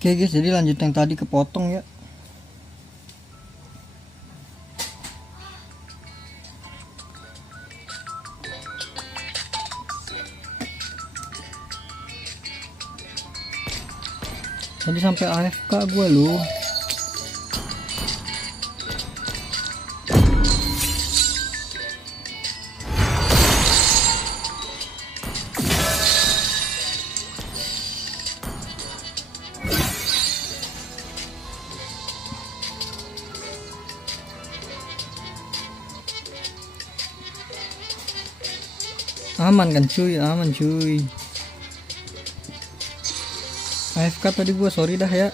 Oke guys, jadi lanjut yang tadi kepotong ya. Tadi sampai AFK gue loh. Aman kan cuy, aman cuy. AFK tadi gua, sorry dah ya.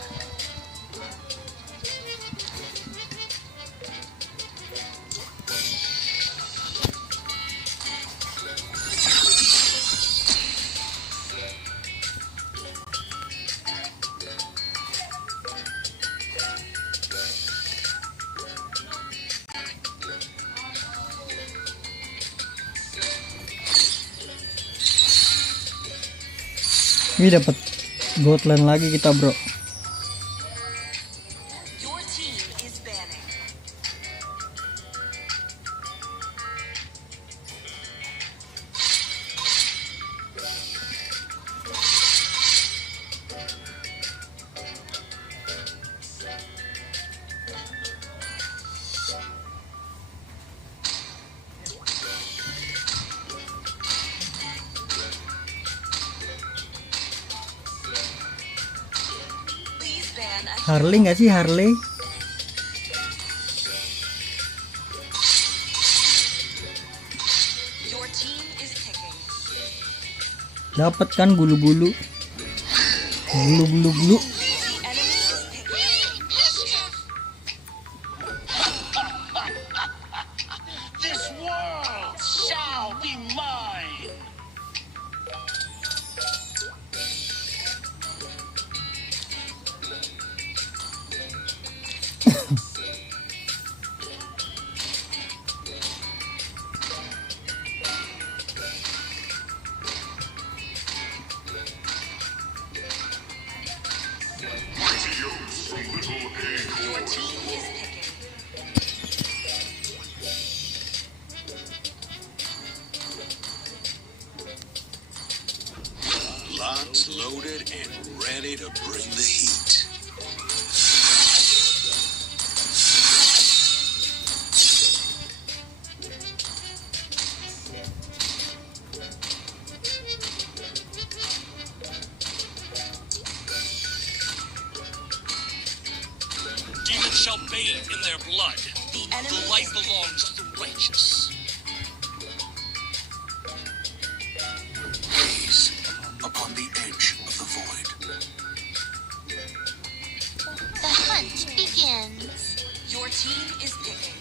Ini dapat Gotland lagi kita bro. Harley nggak sih Harley? Dapat kan gulu-gulu. Gulu-gulu-gulu. Lots loaded and ready to bring the heat. Demons shall bathe in their blood. The light belongs to the righteous. Upon the edge of the void. The hunt begins. Your team is picking.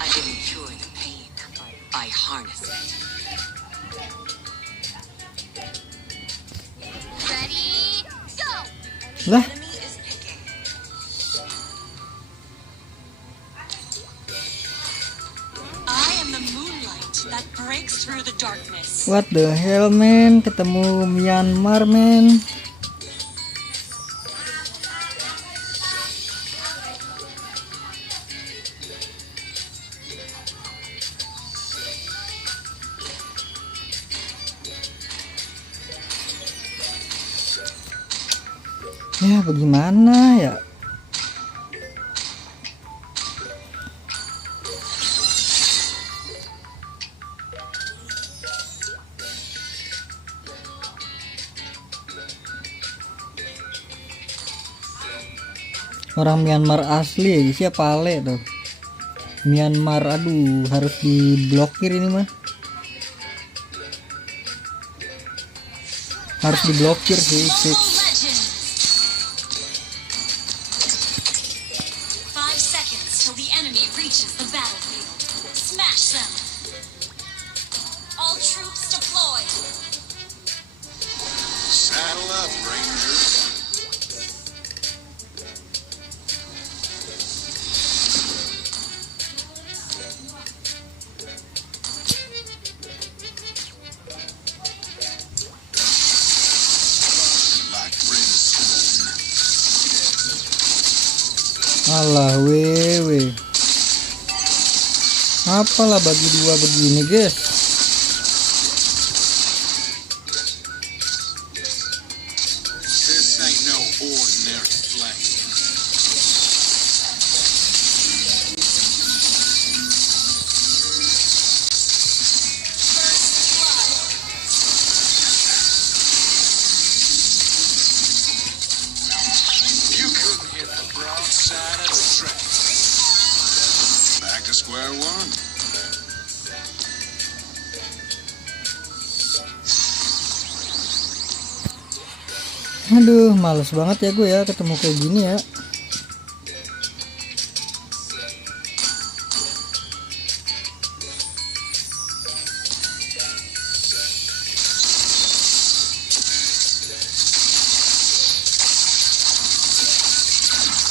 I didn't cure the pain. I harness it. Ready, go! Lah, That breaks through the darkness. what the hell man? Ketemu Myanmar man. Ya bagaimana ya? Orang Myanmar asli, siapa Ale tuh? Myanmar, aduh, harus diblokir ini mah. Harus diblokir sih, fix. 5 seconds till the enemy reaches the battlefield. Smash them. All troops deployed. Saddle up, Rangers. Alah wewe. Apalah bagi dua begini guys. This ain't no ordinary flame. You couldn't hit the broad side of the track. Back to square one. Aduh, males banget ya gue ya ketemu kayak gini ya.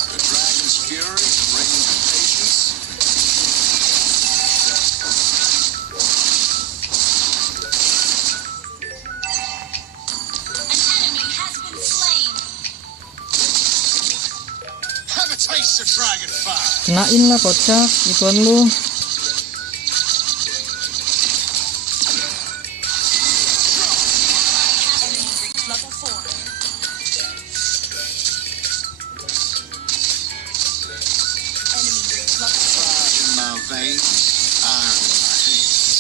The dragon's fury reigns in patience. An enemy has been slain. Have a taste of dragon fire. Kenain lah kocak, ituan lu. Enemy reached level 4. Enemy reached level 4. Fire in my veins, iron in my hands.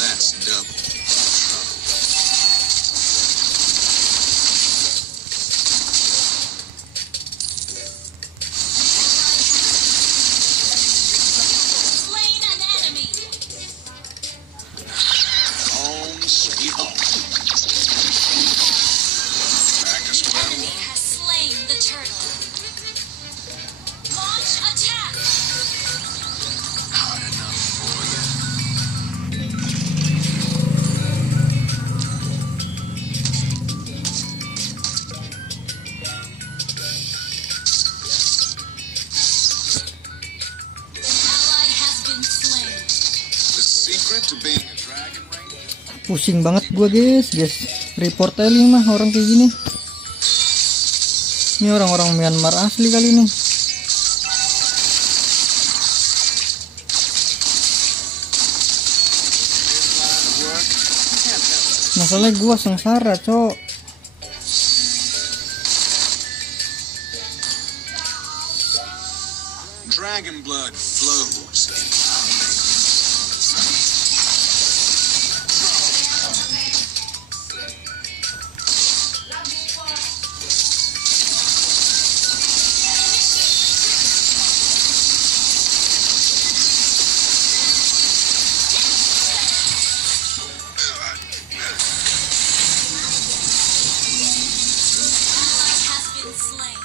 That's double trouble. Slain an enemy. Home sweet home. Back to square Enemy one. has slain the turtle. Launch attack. Hot enough for you. Ally has been slain. The secret to being a dragon ranger. Pusing banget gua guys. Report telling mah orang kayak gini. Ini orang-orang Myanmar asli kali ini. This line of work, can't help it. Masalahnya gua sengsara, cok. Dragon blood flows in our veins. Ally has been slain.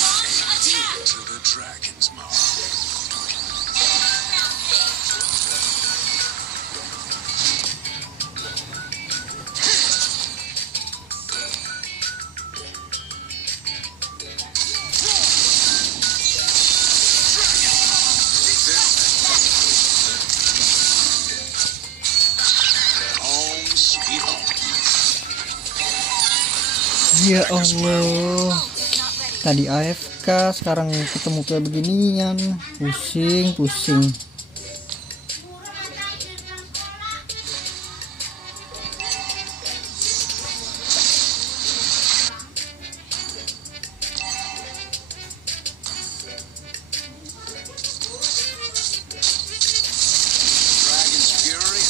Launch attack. To the dragon's maw. Rampage. Home sweet home. Ya Allah. Ult is not ready. Tadi AFK, sekarang ketemu kayak beginian. Pusing. Dragon's fury.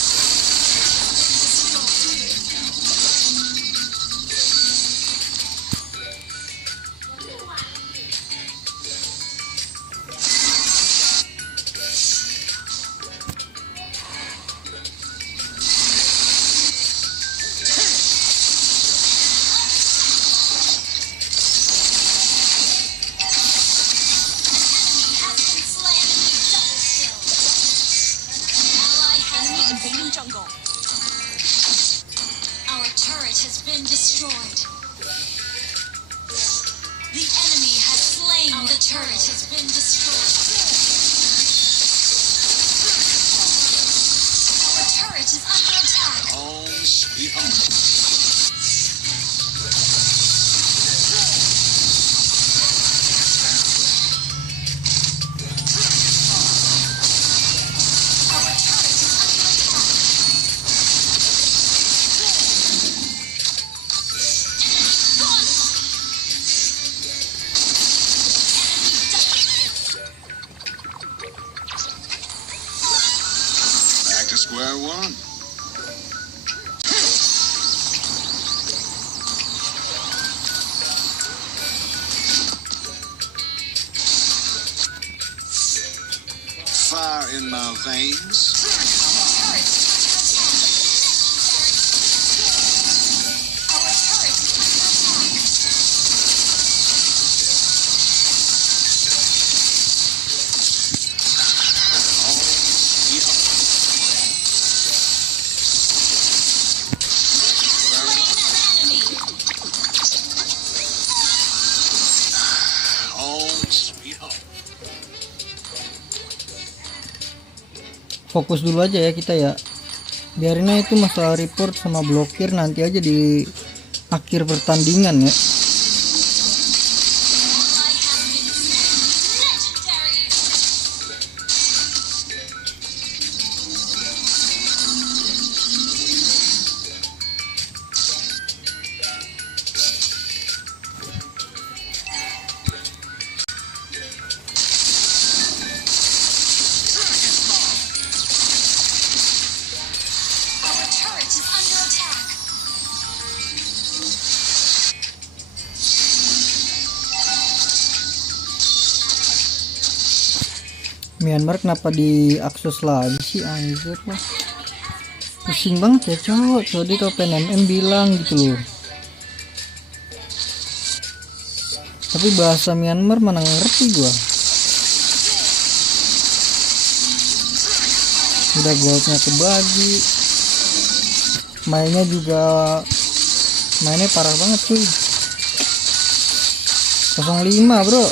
Enemy has been slain. Double kill. Ally has been invading jungle. Our turret has been destroyed. The enemy has slain the turret has been destroyed. Our turret is under attack. Home sweet home. Square one. Fire in my veins. Fokus dulu aja ya kita ya, biarinnya itu masalah report sama blokir nanti aja di akhir pertandingan ya. Myanmar kenapa diakses lagi sih, anjir lah, pusing banget ya cowok. Tadi kalau PNMM bilang gitu loh, tapi bahasa Myanmar mana ngerti gua. Udah goldnya kebagi, mainnya juga mainnya parah banget cuy. 05 bro.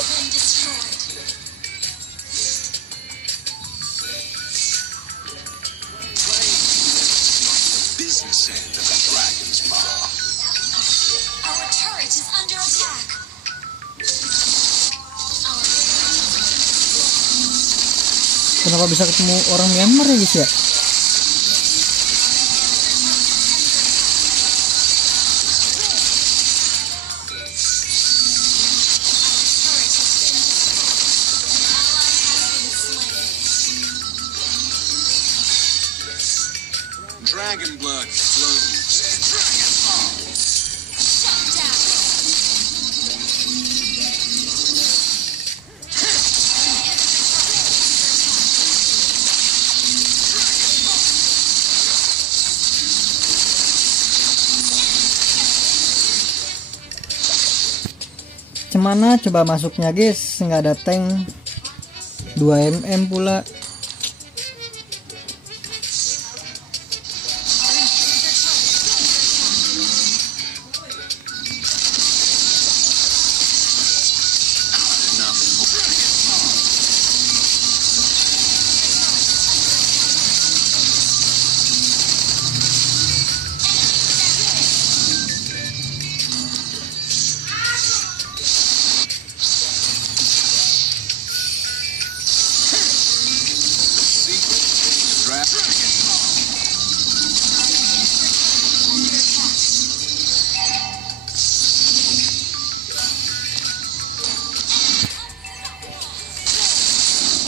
Kenapa bisa ketemu orang Myanmar ya guys ya? Dragon blood flows. Cemana coba masuknya guys, nggak ada tank 2 mm pula.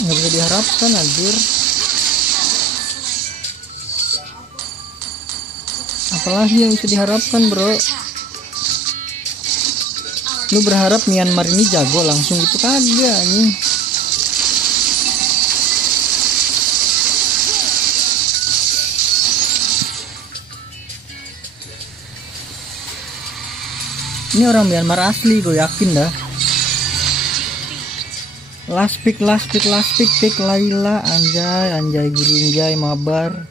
Nggak bisa diharapkan anjir. Apalagi yang bisa diharapkan bro? Lu berharap Myanmar ini jago langsung gitu kagak nih. Ini orang Myanmar asli, gue yakin dah. Last pick pick Laila, anjay Gurinjay mabar.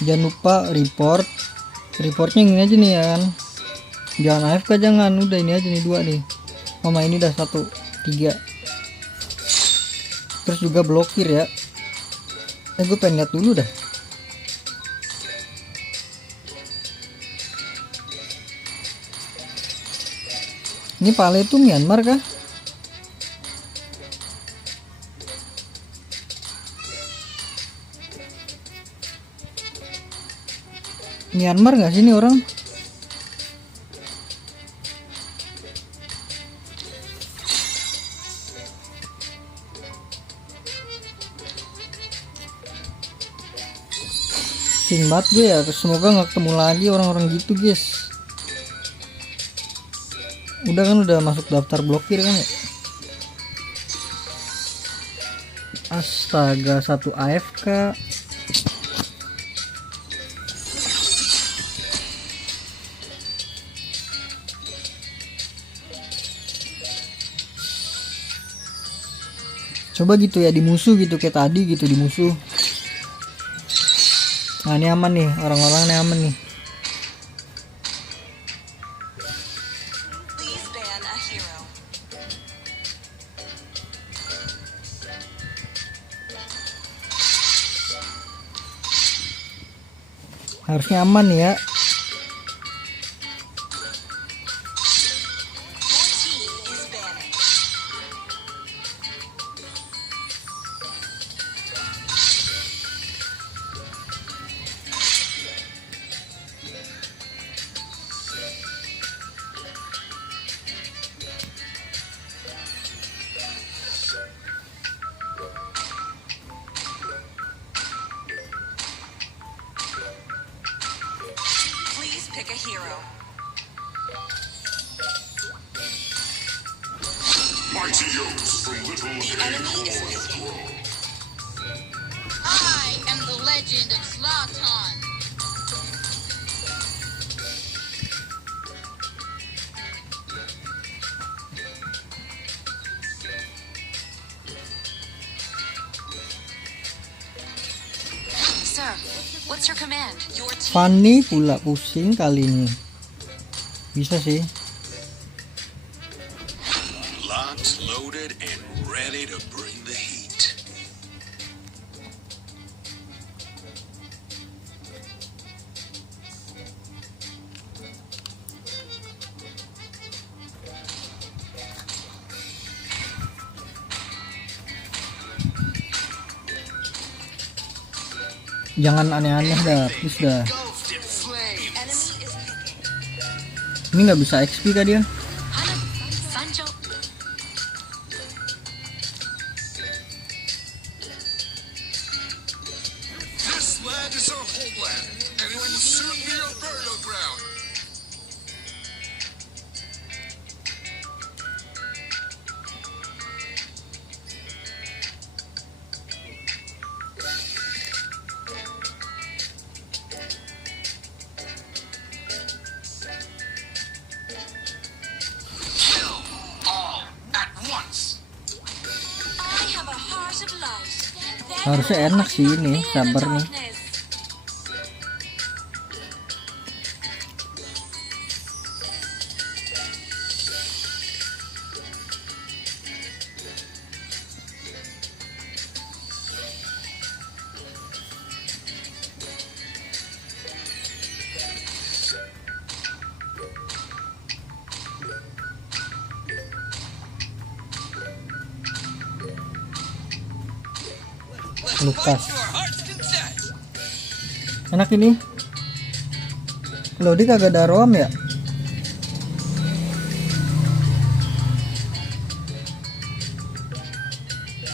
Jangan lupa reportnya ini aja nih ya kan, jangan AFK, jangan, udah ini aja nih 2 nih. Mama ini udah 1, 3. Terus juga blokir ya. Gue pengen lihat dulu dah. Ini Pale itu Myanmar kah? Myanmar nggak sih ini orang? pusing banget gue ya. Semoga nggak ketemu lagi orang-orang gitu guys. Udah masuk daftar blokir kan ya. Astaga, satu AFK. Coba gitu ya di musuh gitu kayak tadi gitu di musuh. Nah ini aman nih, orang-orang ini aman nih. Please ban a hero. Harusnya aman ya. Your team is banning. Please pick a hero. Mighty oaks from little The enemy is picking. I am the legend of Zlatan. Sir, what's your command? Your team. Fanny pula pusing kali ini. Bisa sih. Locked, loaded, and ready to bring the heat. Jangan aneh-aneh dah, please dah. Engulfed in flames. Enemy is picking. Ini nggak bisa XP kah dia? Hana, Sancho. This land is our homeland, and it will soon be our burial ground. Kill all at once. I have a heart of light. Harusnya enak sih ini, sabar nih. Lukas. Your heart's content. Enak ini. Loh dia kagak ada roam ya?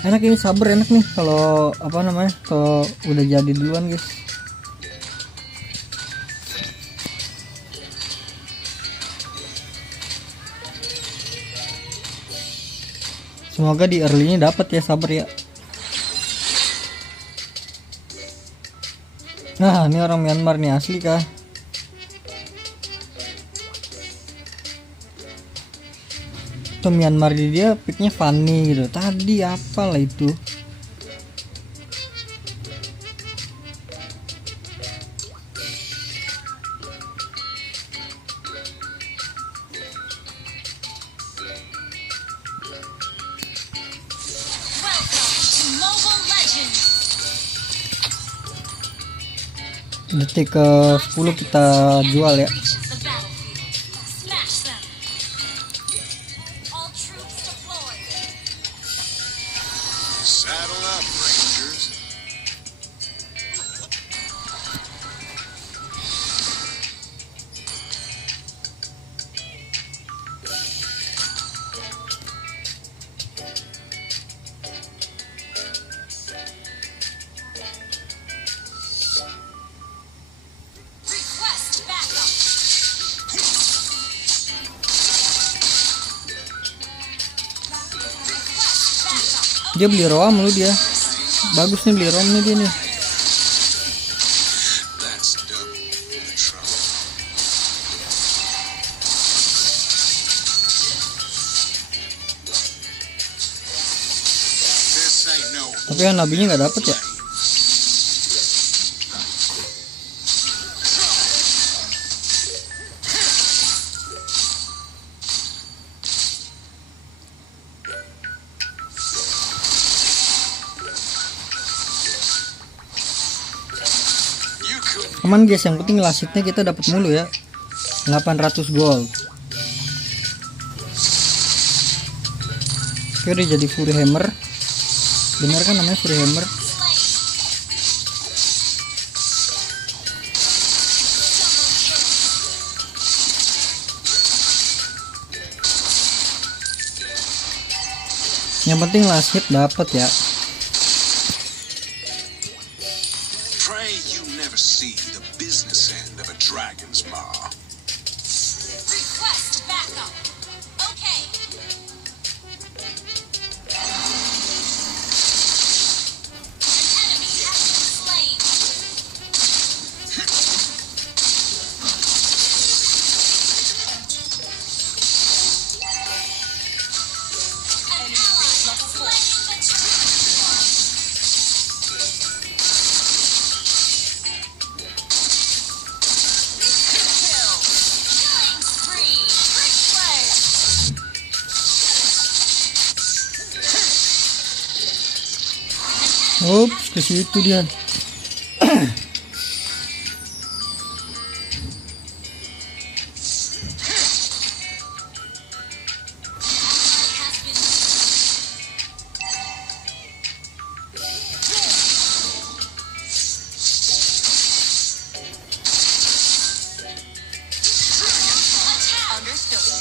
Enak ini, sabar enak nih kalau apa namanya, kalau udah jadi duluan guys. Semoga di early-nya dapat ya, sabar ya. Nah, ini orang Myanmar nih, asli kah? Itu Myanmar di dia picknya Fanny gitu. Tadi apalah itu? Welcome to Mobile Legends. Detik ke 10 kita jual ya. Reaches the battlefield. Smash them. All troops deployed. Saddle up, Rangers. Dia beli ROM lu dia. Bagus nih beli ROM nih dia nih. That's double the trouble. This ain't no Tapi yang nabinya nggak dapet ya. you couldn't. Aman guys, yang penting lasitnya kita dapat mulu ya. 800 gold. Oke, udah jadi Fury Hammer. Bener kan namanya Fury Hammer? Yang penting last hit dapat ya. Pray you never see the business end of a dragon's maw. Request backup. Okay. An enemy has been slain. An ally has slain the dragon. Killing spree. Replay. Ups, ke situ dia. Has been attack. Understood.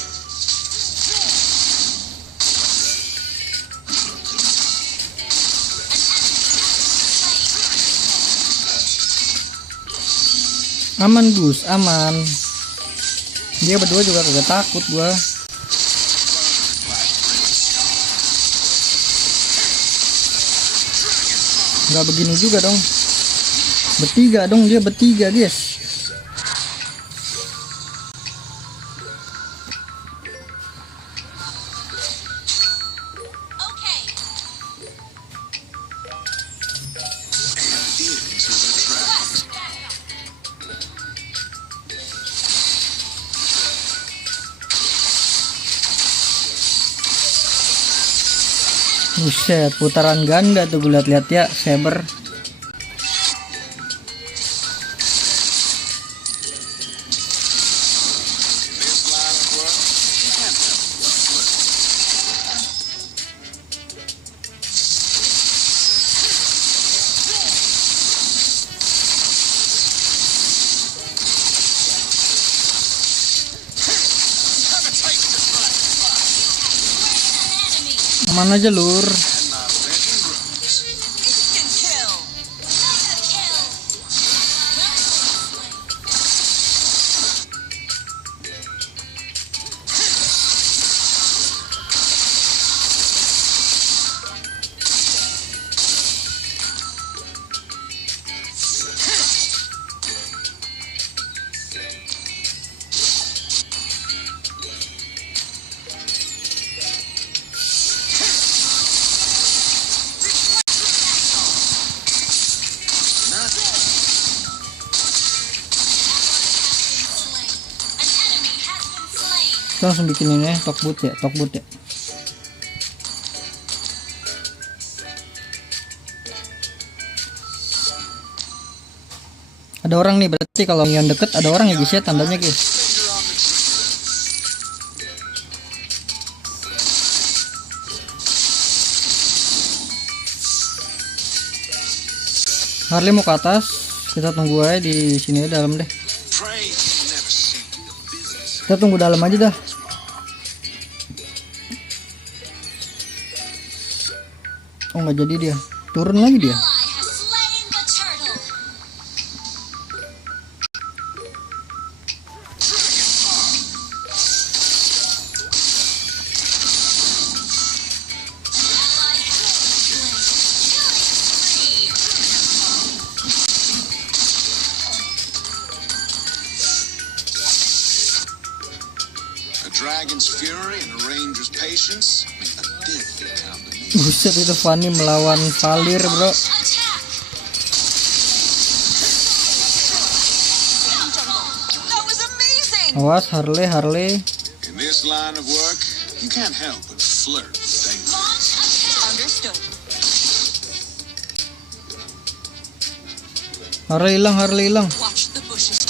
Aman Gus, aman. Dia berdua juga kagak takut gua. Nggak begini juga dong. Bertiga dong, dia bertiga guys. Okay. Into the dragon. Request backup. Buset, putaran ganda tuh gue lihat-lihat ya, Saber. In this line of work, you can't help but flirt. Have a taste of An enemy. Aman aja lur. and my legend grows. Instant kill. Mega kill. An enemy has been slain. Kita langsung bikin ini ya, talkboot ya, talkboot ya. Ada orang nih, berarti kalau yang deket ada orang ya guys ya, tandanya guys. Finger on the trigger. Harley mau ke atas, kita tunggu aja di sini ya, dalam deh. Pray you never see the business Kita tunggu dalam aja dah. Oh nggak jadi dia, turun lagi dia. Ally has slain the turtle. Ally has dragon's fury and a ranger's patience make a deadly combination. Buset, itu Fanny melawan Valir, bro. That was amazing. Awas, Harley. In this line of work, you can't help but flirt with danger. Understood. Harley hilang. Watch the bushes.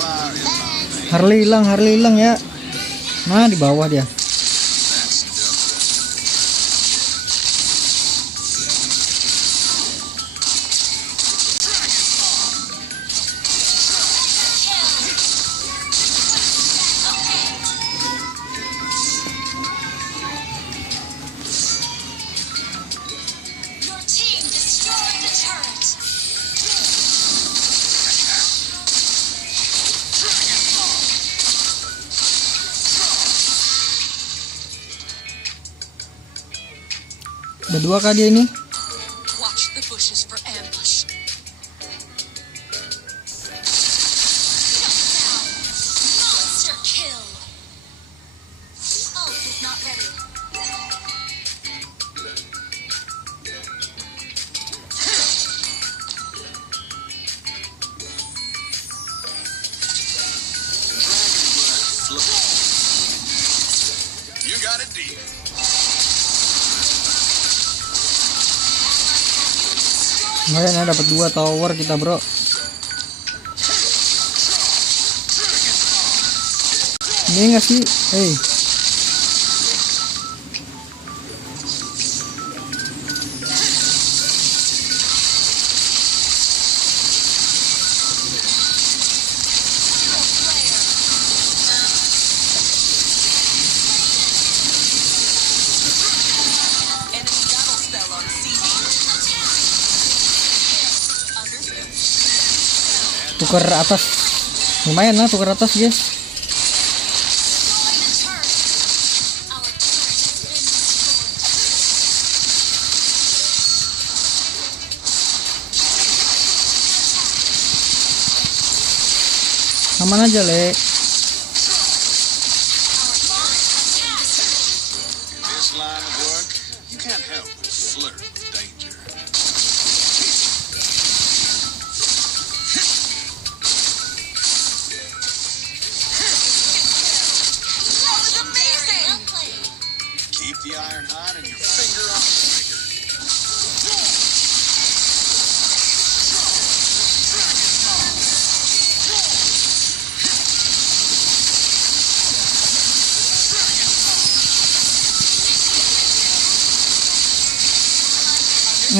Fire in my veins. Harley hilang ya. Nah, di bawah dia. That's double. Your team destroyed the turret. Ada 2 kah dia ini? Watch the bushes for ambush. Monster kill. Ult is not ready. You got it deep. Lumayan ya, dapat 2 tower kita, bro. Ini enggak sih? Hey. Enemy battle spell on CD. Tukar atas. Lumayan lah tukar atas, guys. Our turret has been destroyed. Aman aja, Le. In this line of work, you can't help but flirt with danger. That was amazing. Well played. Keep the iron hot and your finger on the trigger.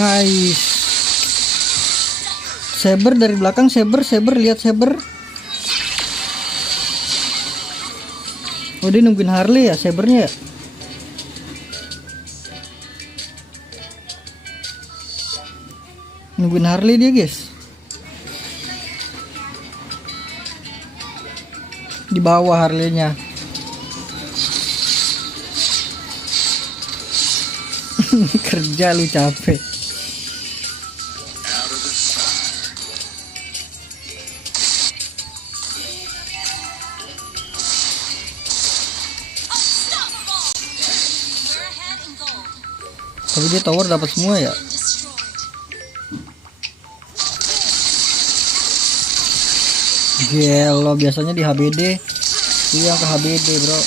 Nice. Saber dari belakang, Saber, lihat Saber. Oh, dia nungguin Harley ya, Sabernya ya. Nungguin Harley dia, guys. Di bawah Harley-nya. Kerja lu capek. Out of the fire. Unstoppable. We're ahead in gold. Tapi dia tower dapat semua ya. Been destroyed. Gelo, biasanya di HBD. Iya, ke HBD, bro.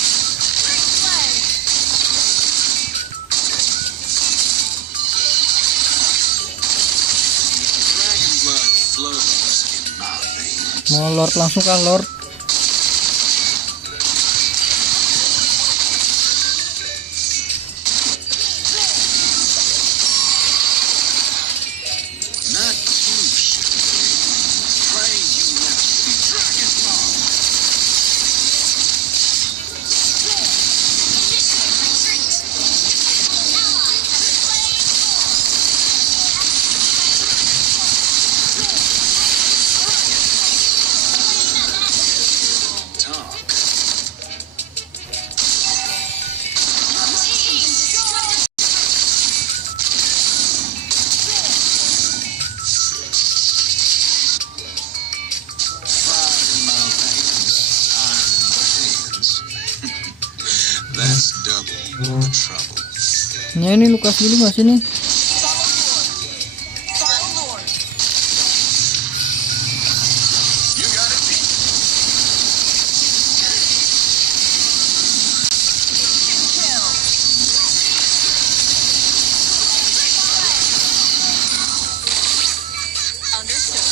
Dragon blood flows in my veins. Mau Lord langsung kah, Lord? Not too sure. Pray you never see dragon blood. Initiate retreat. Ally has slain. That's double your troubles. Nah ini Lukas dulu nggak sih nih? Follow Lord. You got it beat. Kill. Understood.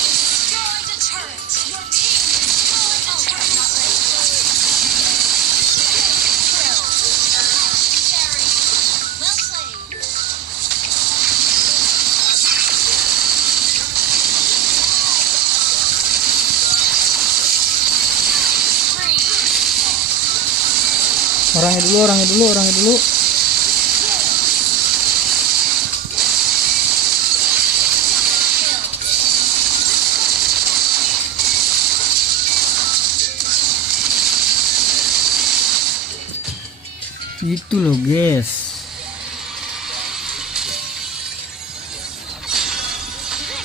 Destroyed a turret. Your team destroyed a turret. Not ready. Kill. Legendary. Well played. Free. Orangnya dulu. Itu loh guys.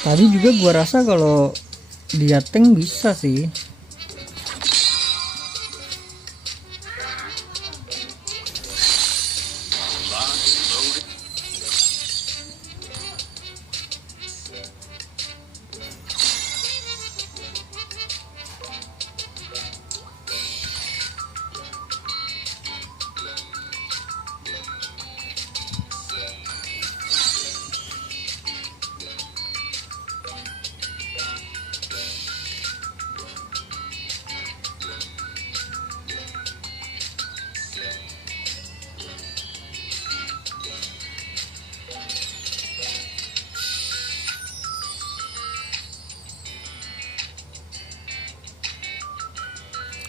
Tadi juga gua rasa kalau dia tank bisa sih. Lots loaded.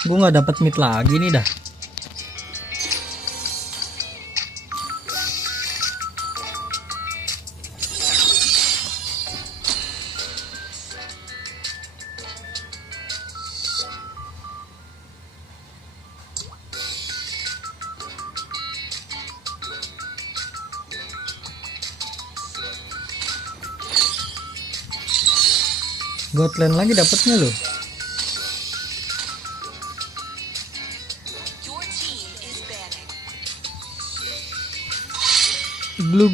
Gue nggak dapat mid lagi nih dah. Godland lagi dapatnya loh. Your team is banning. Glu.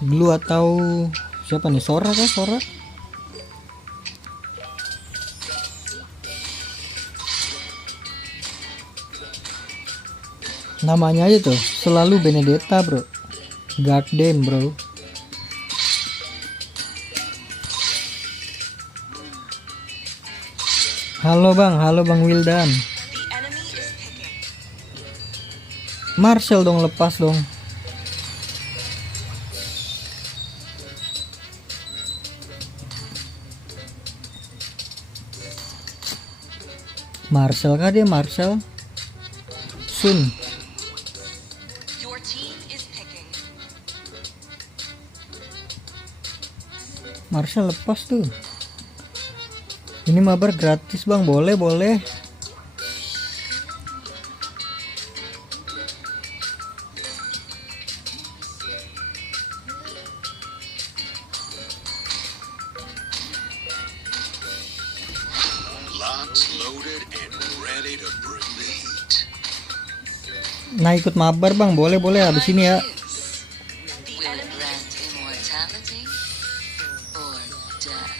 Glu atau siapa nih? Sora kah? Sora? Namanya aja tuh selalu Benedetta bro. God damn bro. Halo bang Wildan. The enemy is picking. Marcel dong, lepas dong. Marcel kah dia? Marcel Sun. Your team is picking. Marcel lepas tuh. Ini mabar gratis bang, boleh. Lots loaded and ready to bring the heat. Nah ikut mabar bang, boleh habis ini ya. The enemy Grant immortality or death.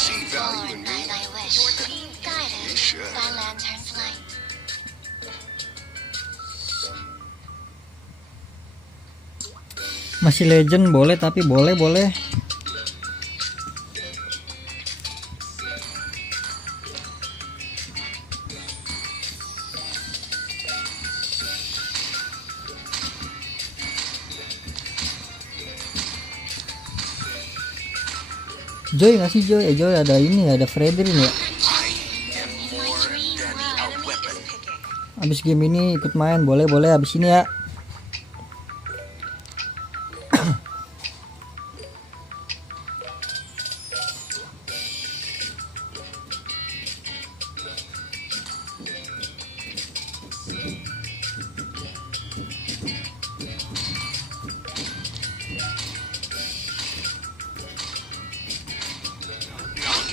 See value in me? I wish. Your team is You should. By lantern's light. Masih legend boleh, tapi boleh. Joy nggak sih Joy? Joy ada ini ya, ada Fredrin ya. Abis game ini ikut main, boleh abis ini ya.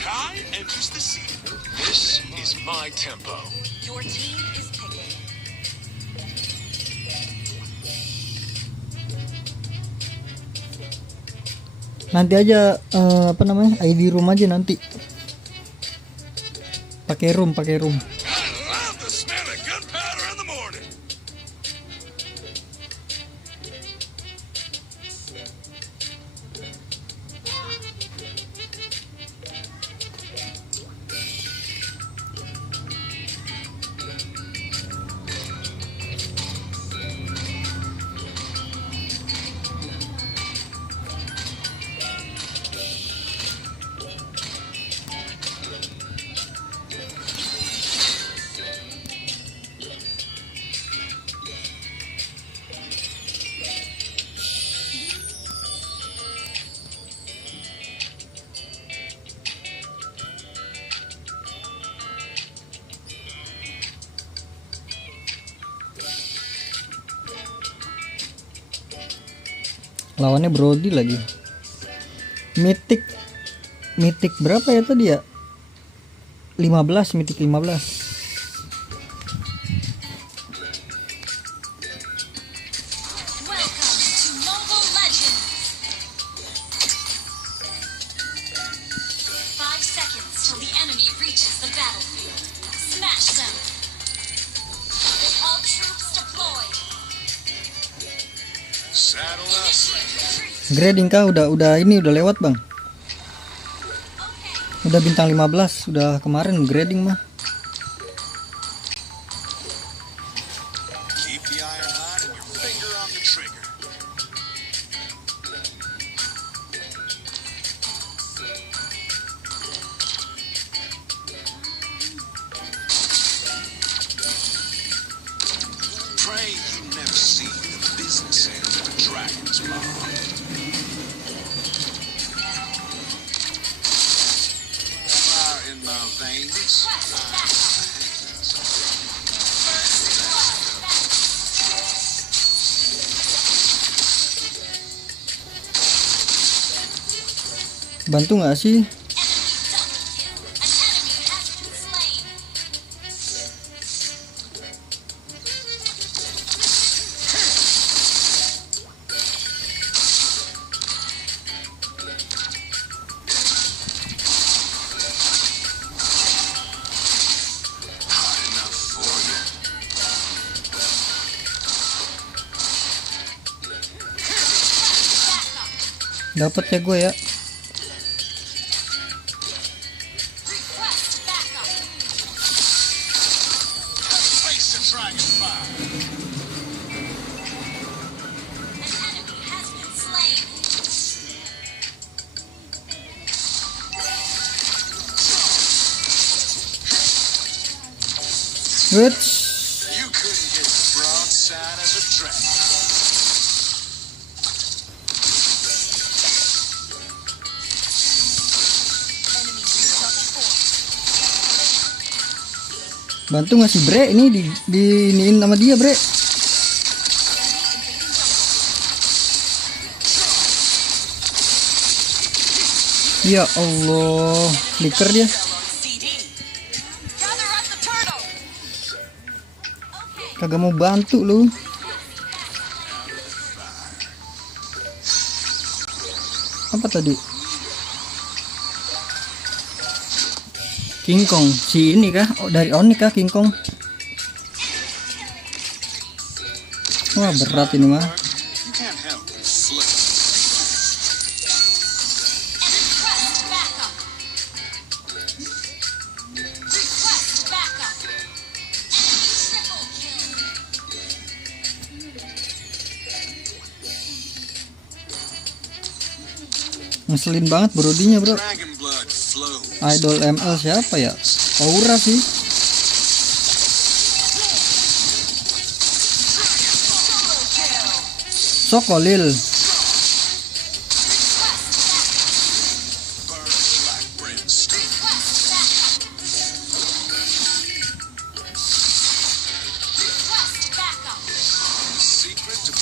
Kai enters the scene. This is my tempo. Your team is picking. Nanti aja apa namanya, ID room aja nanti. Pakai room. I love the smell of gunpowder in the morning. Lawannya Brody lagi. Mythic berapa ya tadi ya? 15, Mythic 15. Welcome to Mobile Legends. 5 seconds till the enemy reaches the battlefield. Smash them. All troops deployed. Saddle up. Grading kah udah lewat bang. Udah bintang 15, udah kemarin grading mah. Keep the iron hot and your finger on the trigger. Pray you never see the business end of a dragon's maw. Fire in my veins. Bantu nggak sih? Enemy double kill. An enemy has been slain. Hot enough for you. Dapat ya gue ya. Request backup. Face the dragon fire. An enemy has been slain. Wits. You couldn't get the broadside of a dragon. Bantu nggak sih Bre? Ini di iniin sama dia Bre. Ya Allah, flicker dia. Gather up the turtle. Kagak mau bantu lu. Apa tadi? King Kong. Si ini kah? Oh, dari Oni kah King Kong? Wah, berat ini mah. You can't help but slip. Request backup. Request backup. Enemy triple kill. Ngeselin banget brodinya bro. Dragon Idol ML siapa ya? Aura sih. Sokolil. Burn like brimstone. Request backup. Secret to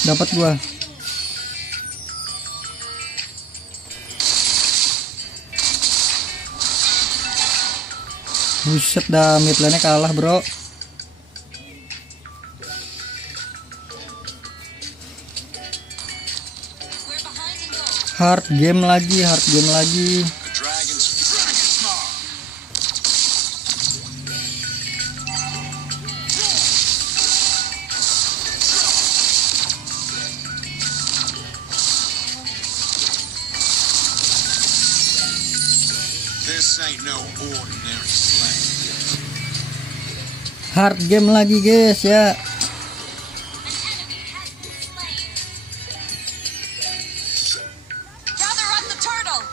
Dapat gua. Buset dah, mid lane kalah, bro. We're behind in gold. Hard game lagi, hard game lagi. the dragon's maw. This ain't no ordinary slay. Hard game lagi, guys ya. An enemy has been slain. Gather at the turtle.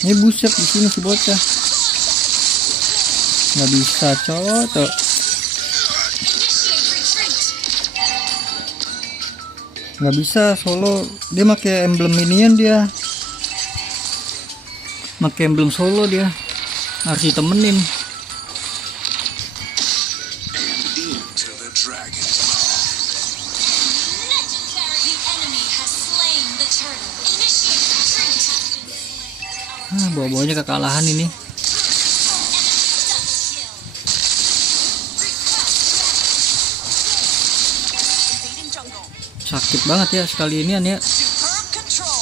Ini buset di sini si bocah. Nggak bisa, cocok. Initiate retreat. Nggak bisa solo. Dia pakai emblem minion dia. Pakai emblem solo dia. Harus ditemenin. Into the dragon's maw. Legendary. The enemy has slain the turtle. Initiate retreat. Bawa-bawanya kekalahan ini. Enemy double kill. Invading jungle. Sakit banget ya sekali inian ya. Superb control.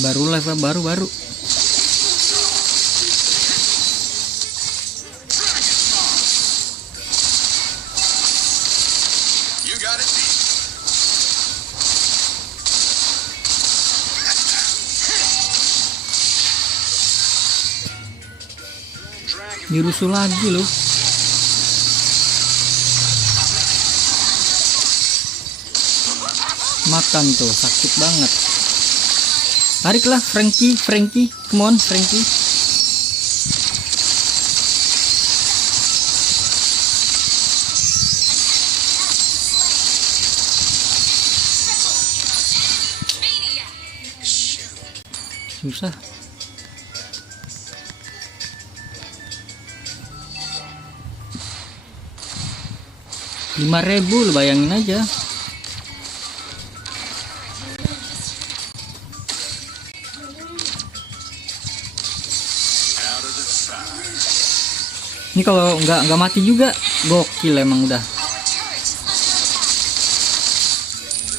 Baru live lah, baru. You got it. Dragon Dirusuh lagi loh. Makan tuh, sakit banget. Tariklah Frankie, come on Frankie. Susah. Rp5.000 lu bayangin aja. out of the fire. Ini kalau nggak mati juga gokil emang udah. Our turret is under attack.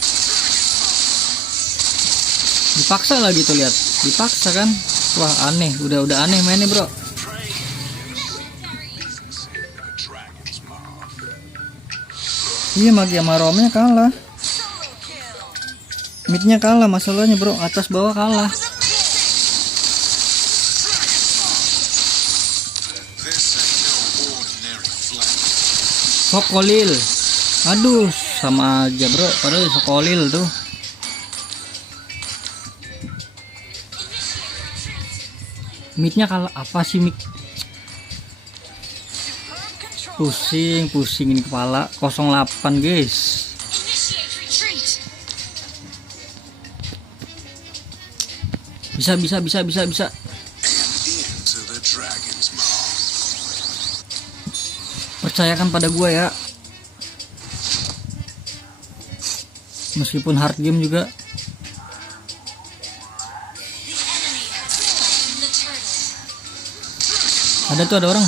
Dipaksa lagi tuh, lihat. Dipaksa kan. Wah, aneh. Udah aneh mainnya, bro. A dragon's maw. Iya, Magi sama Romnya kalah. Solo kill. Midnya kalah masalahnya, bro. Atas bawah kalah. Was amazing. This ain't no ordinary flame. Sokolil. Aduh, sama aja, bro. Padahal Sokolil tuh. Midnya kalah. Apa sih mid? Superb control. Pusing ini kepala. 08, guys. Initiate retreat. Bisa. Into the dragon's maw. Percayakan pada gua ya. Meskipun hard game juga. The enemy has slain the turtle. Ada tuh, ada orang.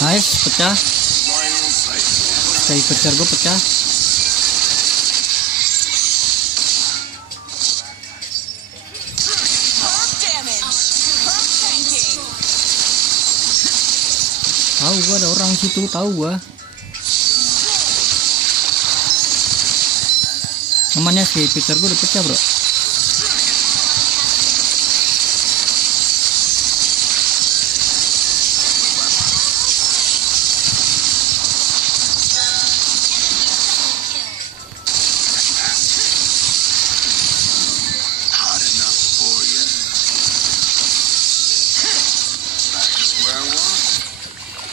Nice, pecah. Stay pecah, gue pecah. Superb damage. Superb tanking. Tahu gua ada orang situ, tahu gua. Namanya si Peter gua udah pecah, bro. Hot enough for you? Back to square one?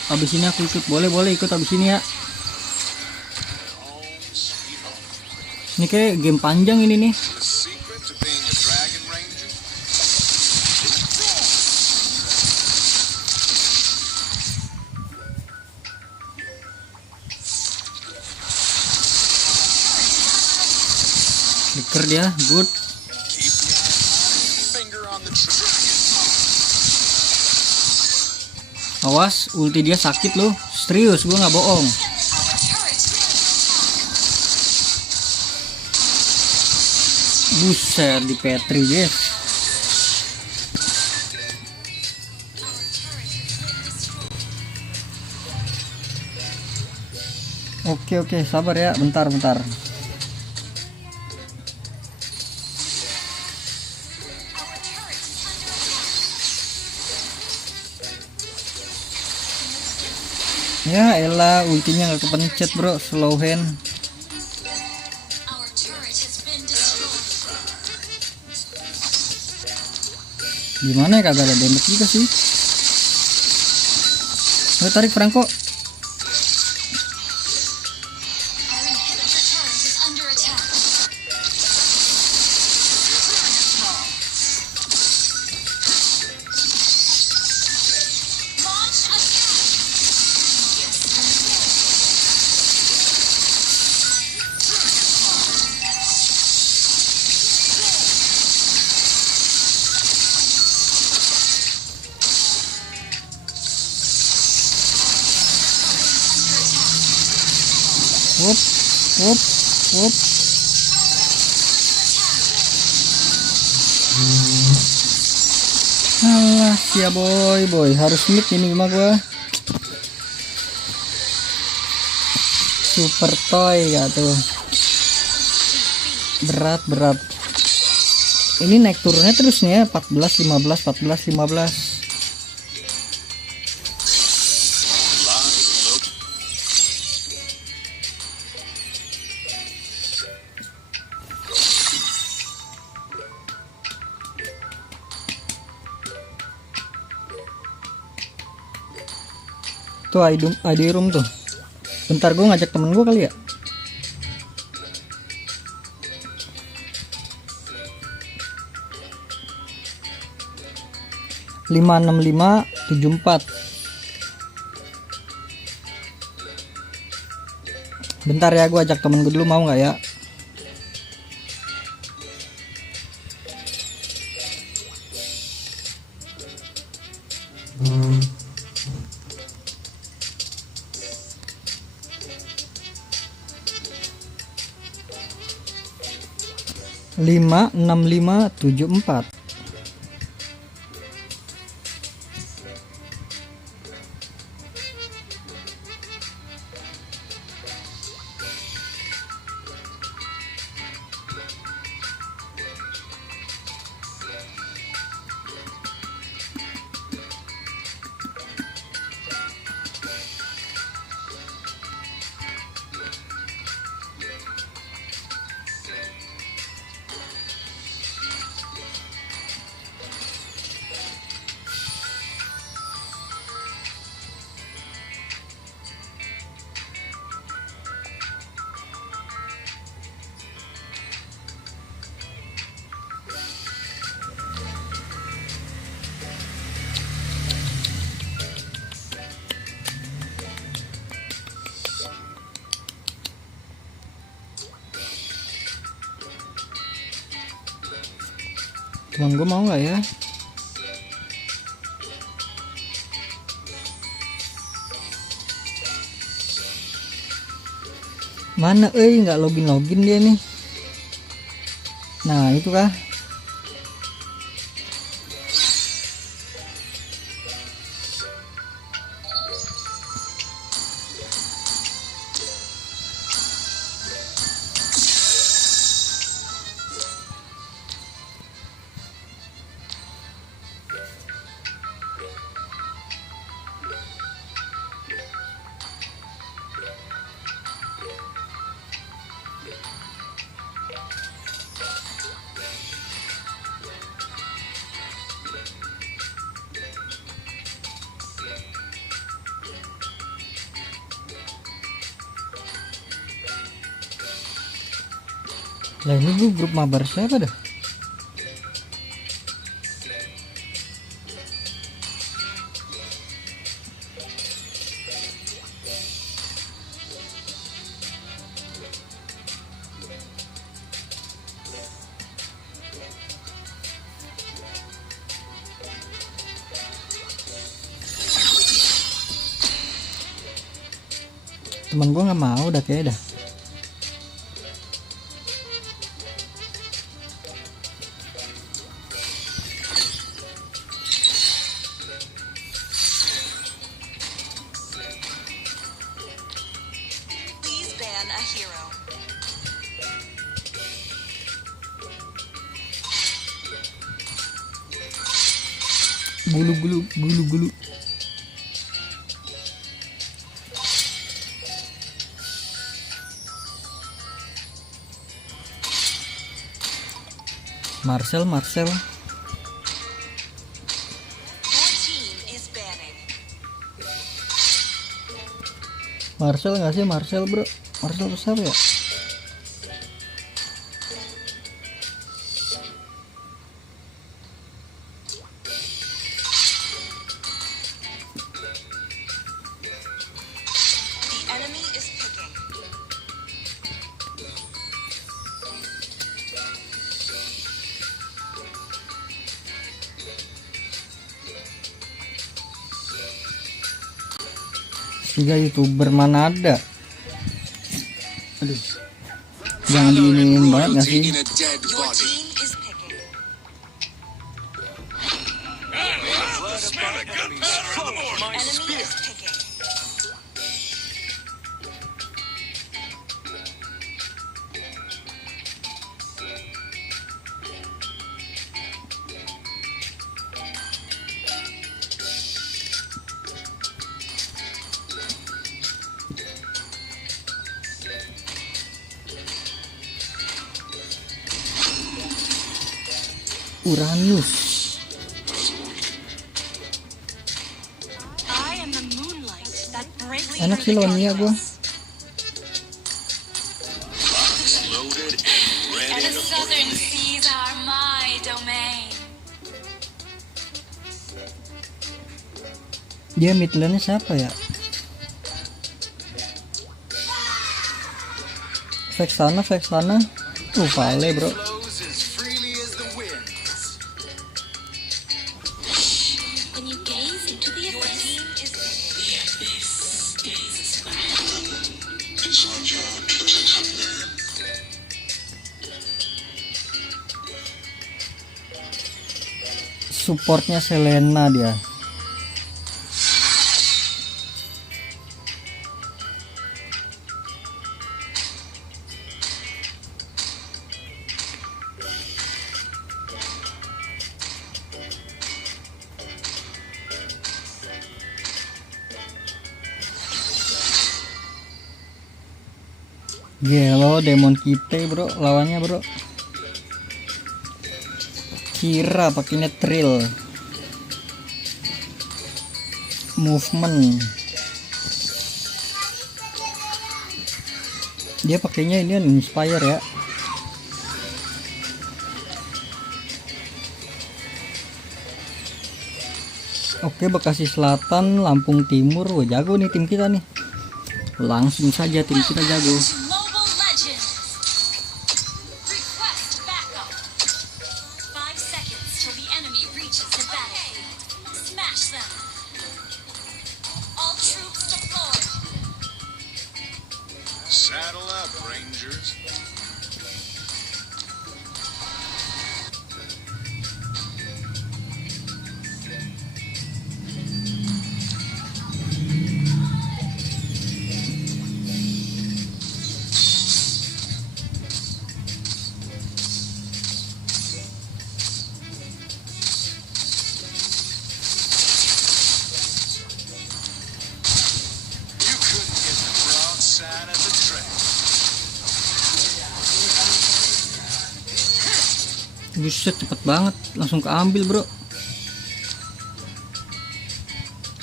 Abis ini aku ikut, boleh ikut abis ini ya. Ini kayak game panjang ini nih. The secret to being a Dragon Ranger? Flicker dia, good. Keep the eye on, finger on the trigger. Awas, ulti dia sakit loh. Serius, gua nggak bohong. Buset, di Petri guys. Oke, sabar ya, bentar. Ya elah, ultinya nggak kepencet bro, slow hand. Our turret has been destroyed. Gimana ya, kagak ada damage juga sih. Ayo tarik Franco. Our inhibitor turret is under attack. Launch attack. Wup. Alah, ya boy, harus mid ini mah gua. Super toy ya tuh. Berat. Ini naik turunnya terus nih ya, 14 15. Tuh ID room tuh. Bentar gue ngajak temen gue kali ya. Lima 6574. Bentar ya, gue ajak temen gue dulu, mau nggak ya? Lima 6574. Temen gue mau nggak ya? Mana nggak login dia nih. Nah itu kah? Lah ini gue grup mabar siapa dah? Temen gue nggak mau dah kayaknya dah. Please ban a hero. Gulu. Marcel. Your team is banning. Marcel nggak sih? Marcel bro. Marcel besar ya? The enemy is picking. Tiga youtuber mana ada? Aduh. Jangan diinin banget nggak sih? In a dead Your body. team is picking. Enemy is picking. Uranus. I am the moonlight that breaks Enak sih through the lawan Mia gua. darkness. Loaded And and ready the to southern seas are my domain. Dia mid lane-nya siapa ya? Vexana. Vale bro. Flows as freely as the winds. When you gaze into the Your abyss, team is picking. Supportnya Selena dia. Gelo Demon Kite bro lawannya bro. Kira pakainya trill. Movement. Dia pakainya ini inspire ya. Oke, Bekasi Selatan, Lampung Timur. Wah, jago nih tim kita nih. Langsung saja tim kita jago. Mobile Legends. Request backup. 5 seconds till the enemy reaches the battlefield. Smash them. All troops deployed. saddle up, Rangers. You couldn't get the broadside of the track. Buset, cepet banget, langsung keambil bro.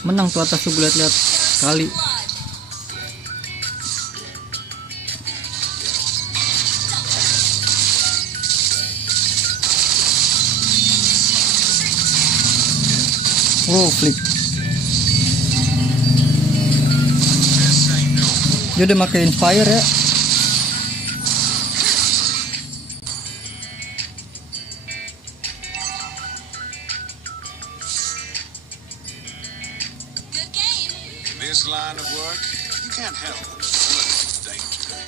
Menang tuh atas tuh, gue liat-liat kali. Oh, flip. This ain't no war. Dia udah pakai inspire ya. Good game. In this line of work, you can't help but flirt with danger.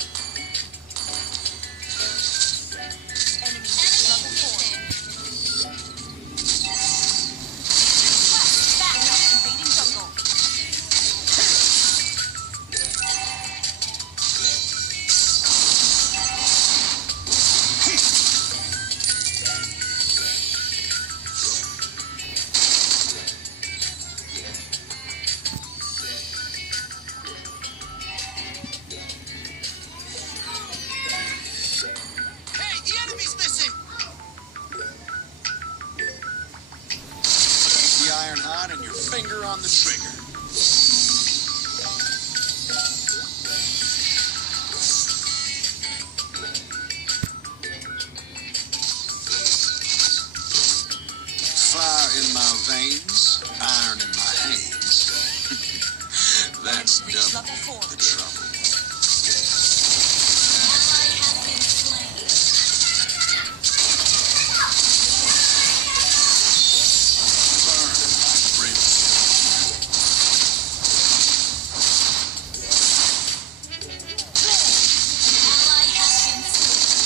Enemy level 4. Back up. Invading jungle. Hey, the enemy's missing! Keep the iron hot and your finger on the trigger. Fire in my veins, iron in my hands. That's Reach double level 4. the trouble. Ally has been slain. Burn like brimstone. Ally has been slain.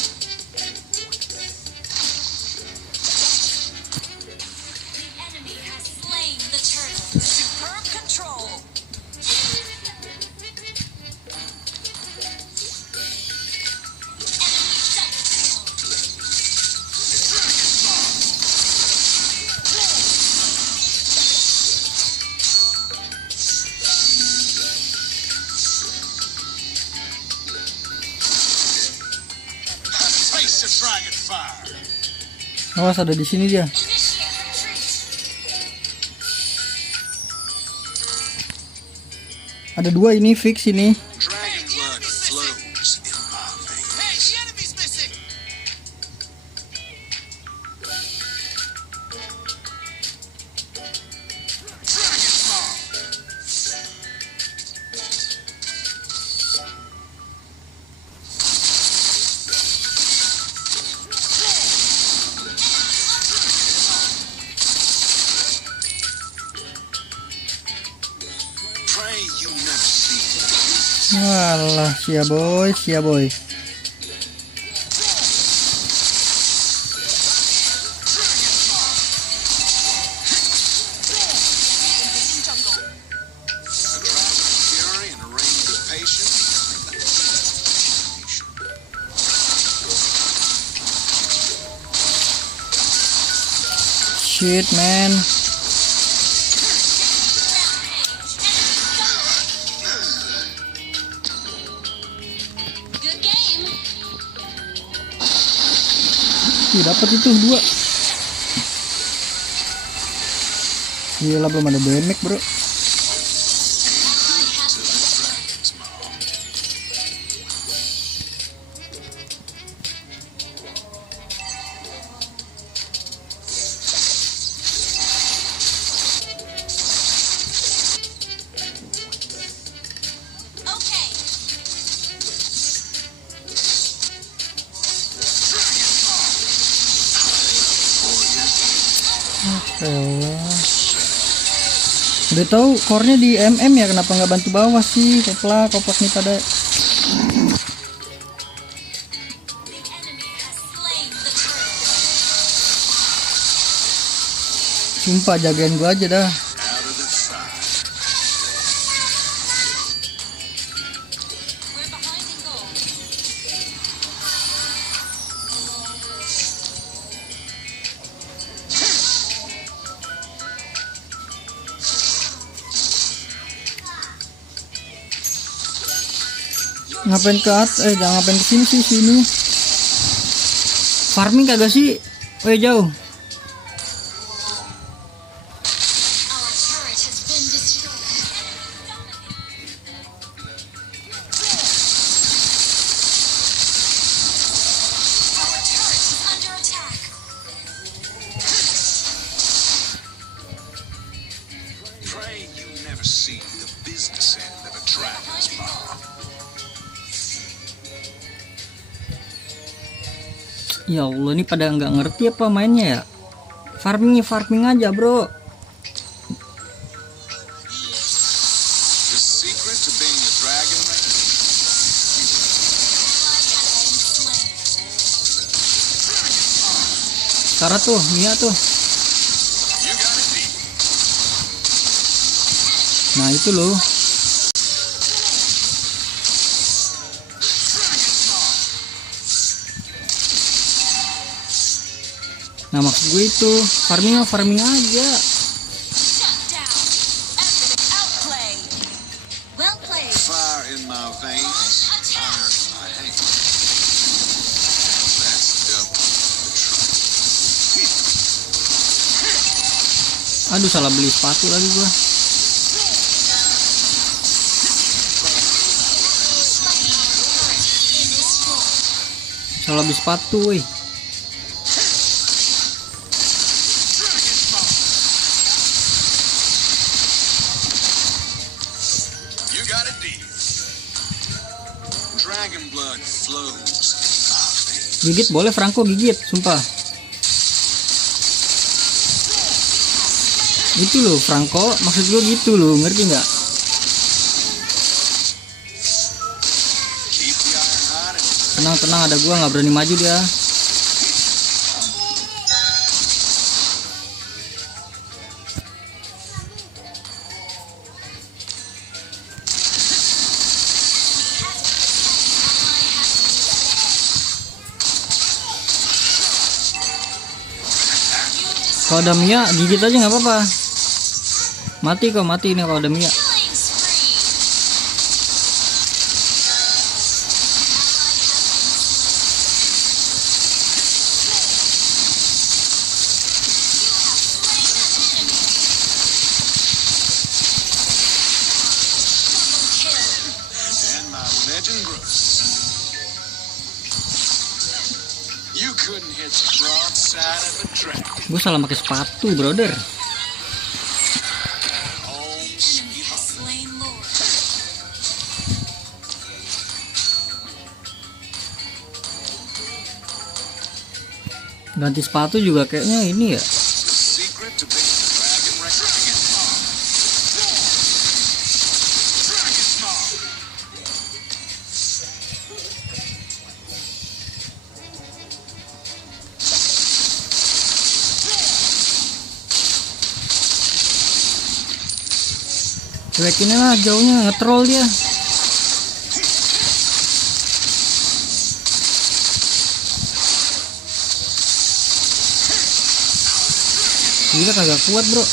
The enemy has slain the turtle. Superb control. Enemy double kill. Taste of dragon fire. Awas, ada di sini dia. Initiate retreat. Ada dua ini fix ini. Dragon blood flows in my veins. Hey, the enemy's missing! Dragon Ball! Pray you never see the Walah, sia boy, sia boy. Invading jungle. a dragon's fury and a range of patience. Shit, man. Good game. Ih, dapat itu dua. Gila, belum ada BMX, bro. Ally has been okay. Elah. Udah tahu core-nya di MM ya, kenapa nggak bantu bawah sih? Koplak nih pada. The enemy has slain the turtle. Sumpah, jagain gua aja dah. Out of the fire. We're behind in goal. Ngapain ke atas? Jangan ngapain ke sini sih, sini. Farming kagak sih? Jauh. Our turret has been destroyed. Our turret is under attack. business end of a dragon's maw. Ya Allah, ini pada nggak ngerti apa mainnya ya. Farming aja bro. The secret to being a dragon raider? Karena tuh Mia tuh. You got it deep. Nah itu loh. Nah maksud gue itu farming aja. Shut down. Epic outplay. Well played. Fire in my veins, iron in my hands. That's double the trouble. Aduh salah beli sepatu lagi gua. Salah beli sepatu weh. You got it deep. Dragon blood flows in my veins. Gigit boleh Franco, gigit sumpah. Itu loh Franco, maksud gue gitu loh, ngerti nggak? Keep the iron hot and Tenang ada gua, nggak berani maju dia. Kalau ada Mia gigit aja nggak apa-apa. Mati ini kalau ada Mia. Killing spree. and my legend grows. You couldn't hit the broadside of a dragon. Gue salah pakai sepatu, brother. Home Enemy sweet has home. slain Lord. Ganti sepatu juga kayaknya ini ya. The secret to being a dragon raider. Dragon maw. Cuekin lah jauhnya, ngetrol dia. Gila kagak kuat bro.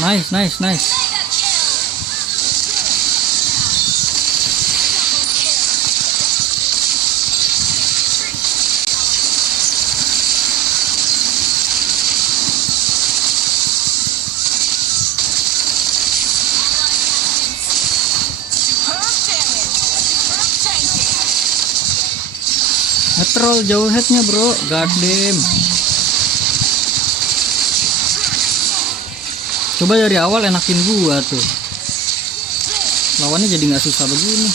Nice. Mega kill. Superb damage. Superb tanking. Ngetrol jauh headnya bro. Goddamn. Coba dari awal enakin gua tuh. Lawannya jadi nggak susah begini.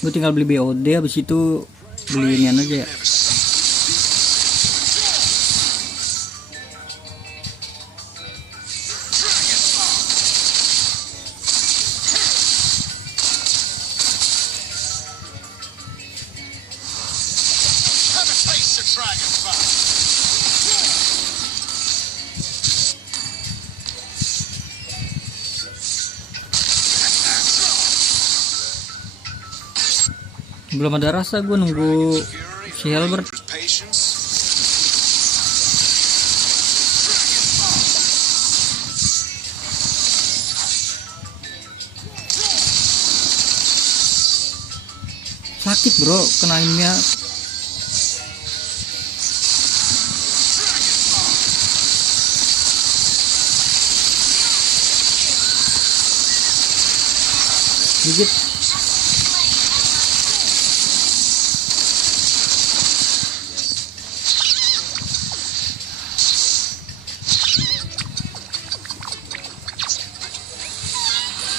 Gue tinggal beli BOD, habis itu beli inian aja ya. Never see. Have a taste of dragon fire. Belum ada rasa, gue nunggu Fury si Helbert. patience. Sakit bro, kenainnya. Gigit.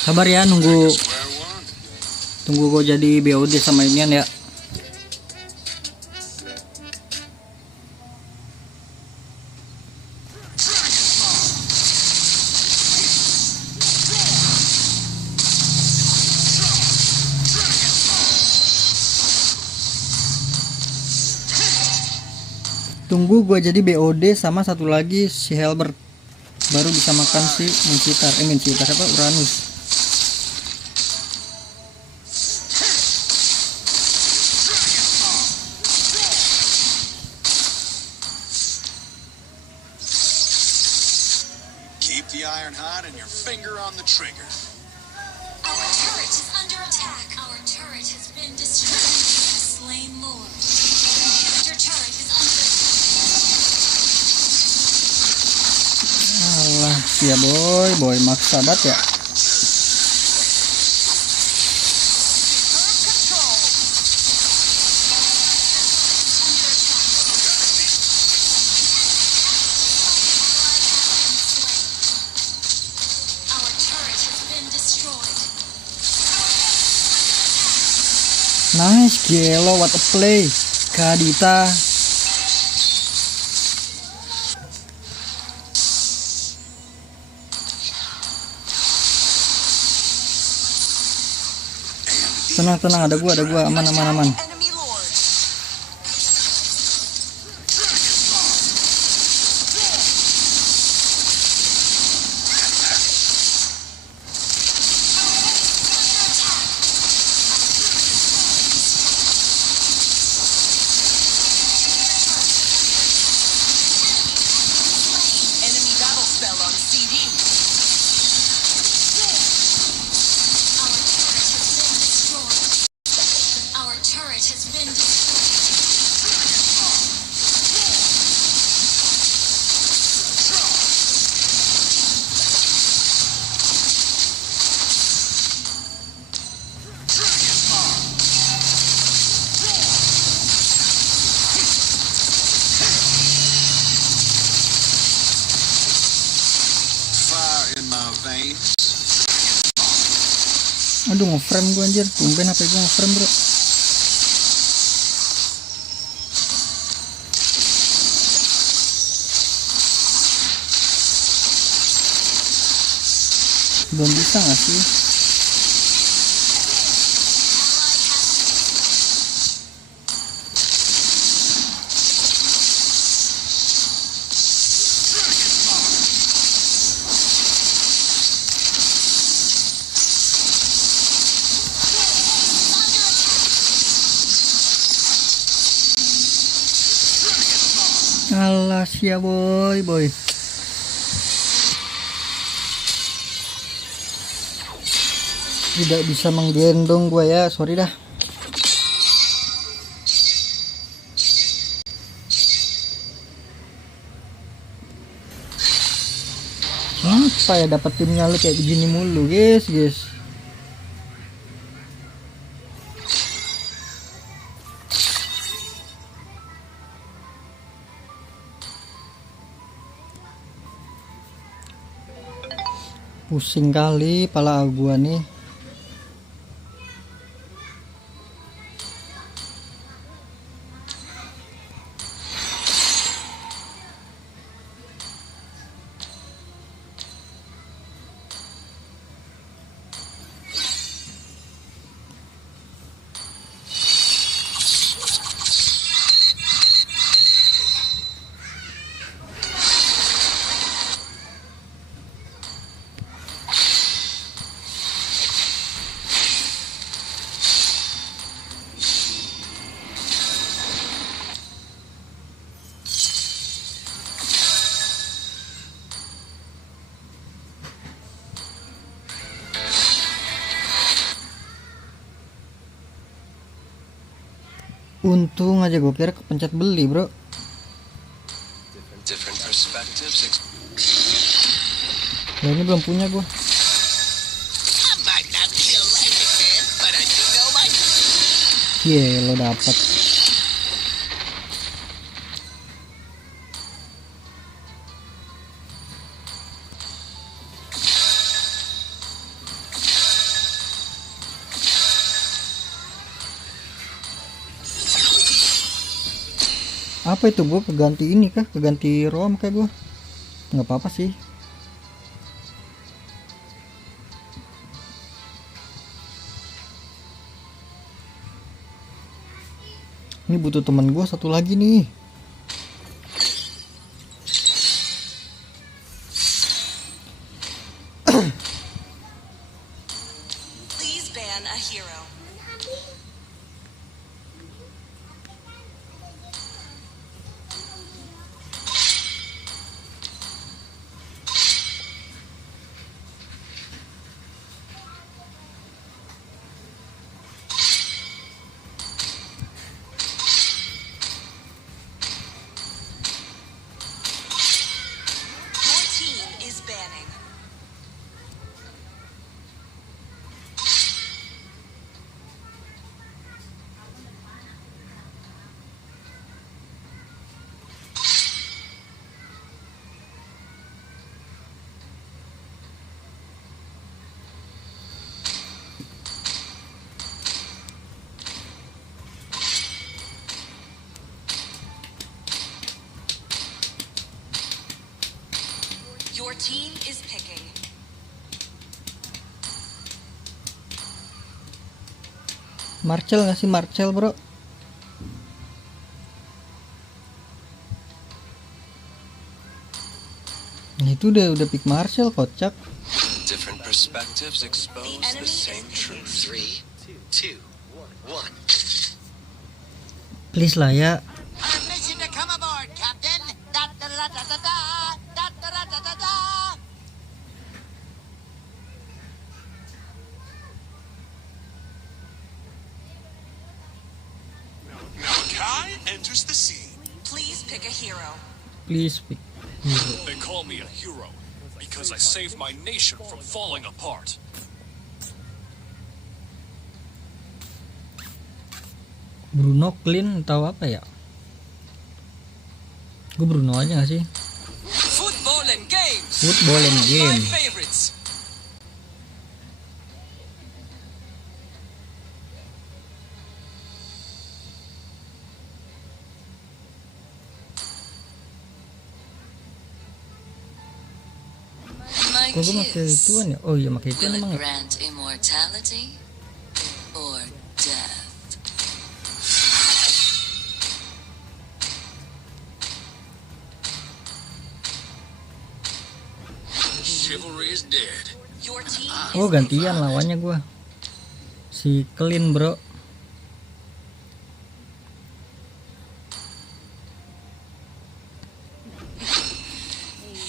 Sabar ya, nunggu Square one. gue jadi BOD sama inian ya. Tunggu gue jadi BOD sama satu lagi si Helbert, baru bisa makan si Mincitar apa Uranus. Keep the iron hot and your finger on the trigger. Our turret is under attack. Our turret has been destroyed. Slain Lord. Your turret is under Alah, ya boy maksa banget ya. Our turret has been destroyed. Nice, gelo, what a play, Kadita. Tenang, ada gua, aman. Enemy Lord. Enemy battle spell on CD. Our turret has been destroyed. Fire in my veins. Aduh, nge-frame gua anjir, tumben HP gua nge-frame bro. Belum bisa gak sih? Alah, sia boy. Tidak bisa menggendong gua ya, sorry dah. Kenapa ya dapat timnya lu kayak begini mulu, guys. Pusing kali pala gua nih. Untung aja gue kira kepencet beli bro. Different perspectives. Ya ini belum punya gue. I might not be a lightning man, but I do know my. Iya lo dapat. Apa itu, gue keganti ini kah? Keganti ROM kayak gue. Nggak apa-apa sih. Ini butuh teman gue satu lagi nih. Please ban a hero. Your team is banning. Your team is picking. Marcel nggak sih, Marcel bro? Nah, itu udah pick Marcel, kocak. Different perspectives expose The the enemy same is picking. truth. 3, 2, 1. Please lah ya. Permission to come aboard, Captain. Da da da da da da. Da da da da da da. Malachi enters the scene. Please pick a hero. Please pick hero. They call me a hero because I saved my nation from falling apart. Bruno, Clean, tahu apa ya? Gue Bruno aja gak sih? Football and games. Football and game. favorites. My Kok gue pakai ituan ya? Oh iya, pakai ituan will emang it ya? grant immortality or death? Chivalry is dead. Your team Oh, gantian lawannya gue. Si Clean bro.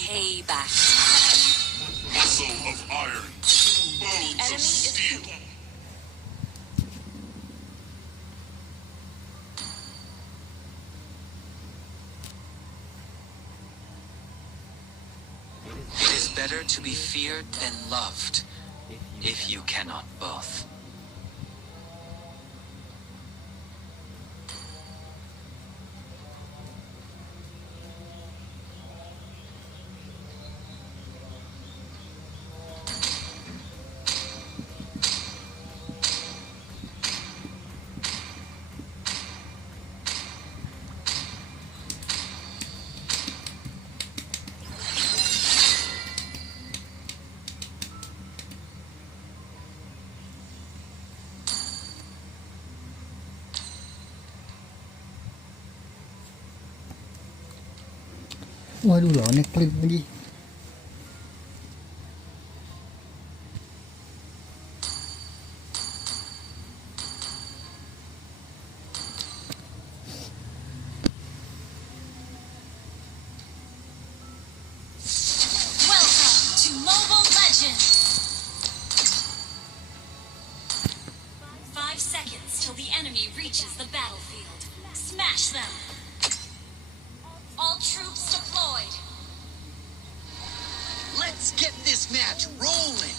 payback. Muscle of iron. The Bones of enemy is steel. picking. It is better to be feared than loved, if you cannot both. Waduh, lawannya Clean lagi. Welcome to Mobile Legends! 5 seconds till the enemy reaches the battlefield. Smash them! All troops deployed! Let's get this match rolling.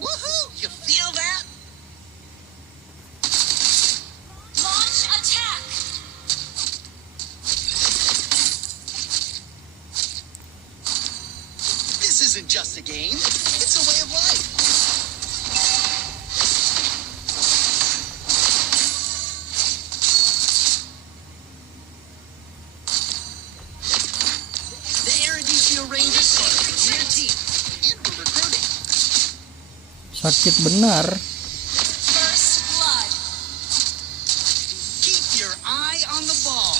Woohoo! You feel that? Launch attack! isn't just a game, it's a way of life. The Eruditio Rangers are a premier team, and we're recruiting. Sakit benar. First blood. Keep your eye on the ball.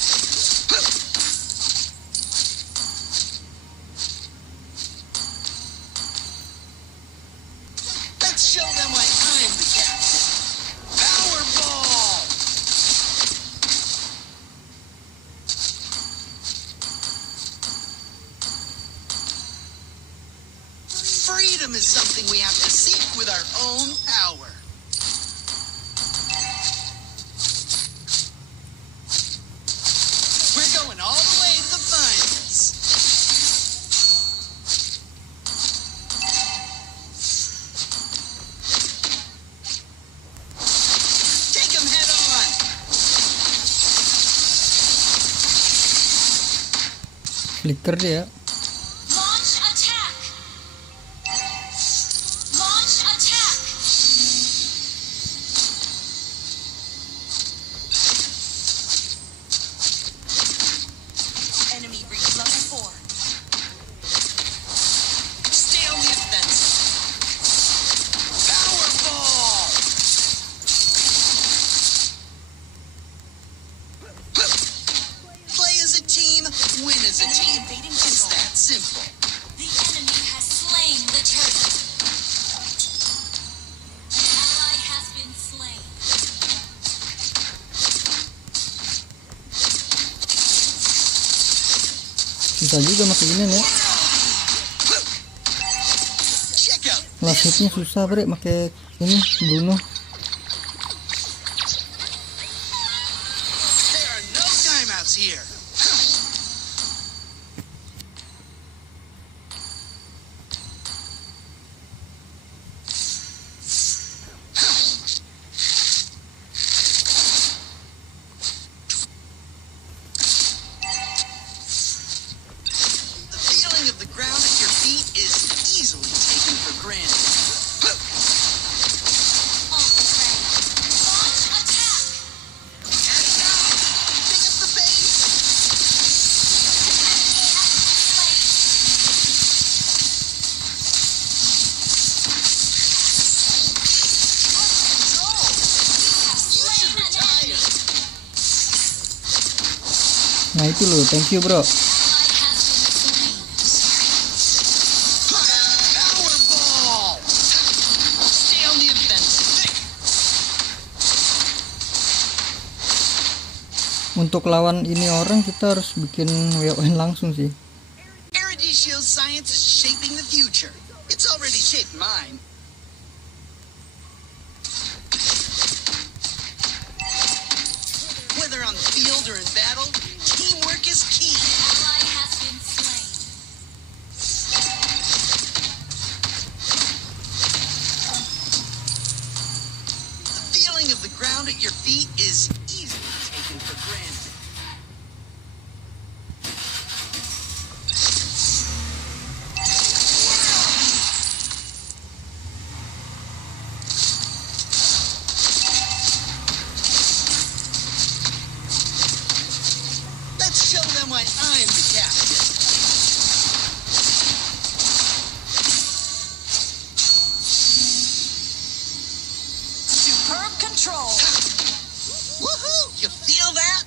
Let's show them why I'm the captain. Powerball! Freedom is something we have to seek with our own power. We're going all the way to the finals. Take 'em head on. Flicker dia. Launch attack. Launch attack. Enemy reach level 4. Stay on the offensive. Powerball! Play as a team, win as a team. It's that simple. The enemy has slain the turtle. Ally has been slain. Susah juga pakai ini ya. Check out Last this. hitnya susah bre pakai ini Bruno. There are no timeouts here. The feeling of the ground at your feet is easily taken for granted. Ultra ready. Launch attack. And now, pick up the pace. Enemy has been slain. Control. You You should have slain an retire. enemy. Nah itu loh, thank you bro. Ally has been slain. Powerball. Stay on the offensive. Untuk lawan ini orang kita harus bikin WON langsung sih. Eruditio's science is shaping the future. It's already shaped mine. Whether on the field or in battle, teamwork is key. Ally has been slain. The feeling of the ground at your feet is easily taken for granted. Let's show them why I'm the captain. Superb control. Woohoo! You feel that?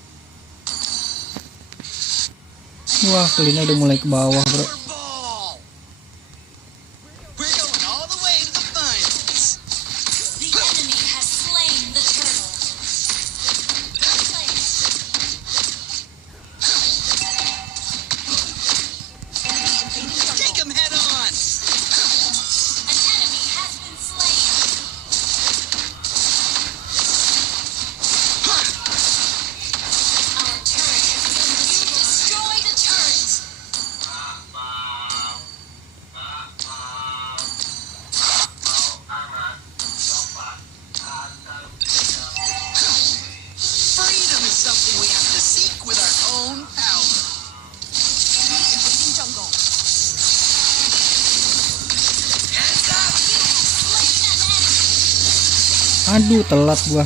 Wah, Kelina udah mulai ke bawah bro. Powerball! We're going all the way to the finals. The enemy has slain the turtle. Take 'em head on. An enemy has been slain. Our turret has been destroyed. You destroyed a turret. Aduh, telat gua.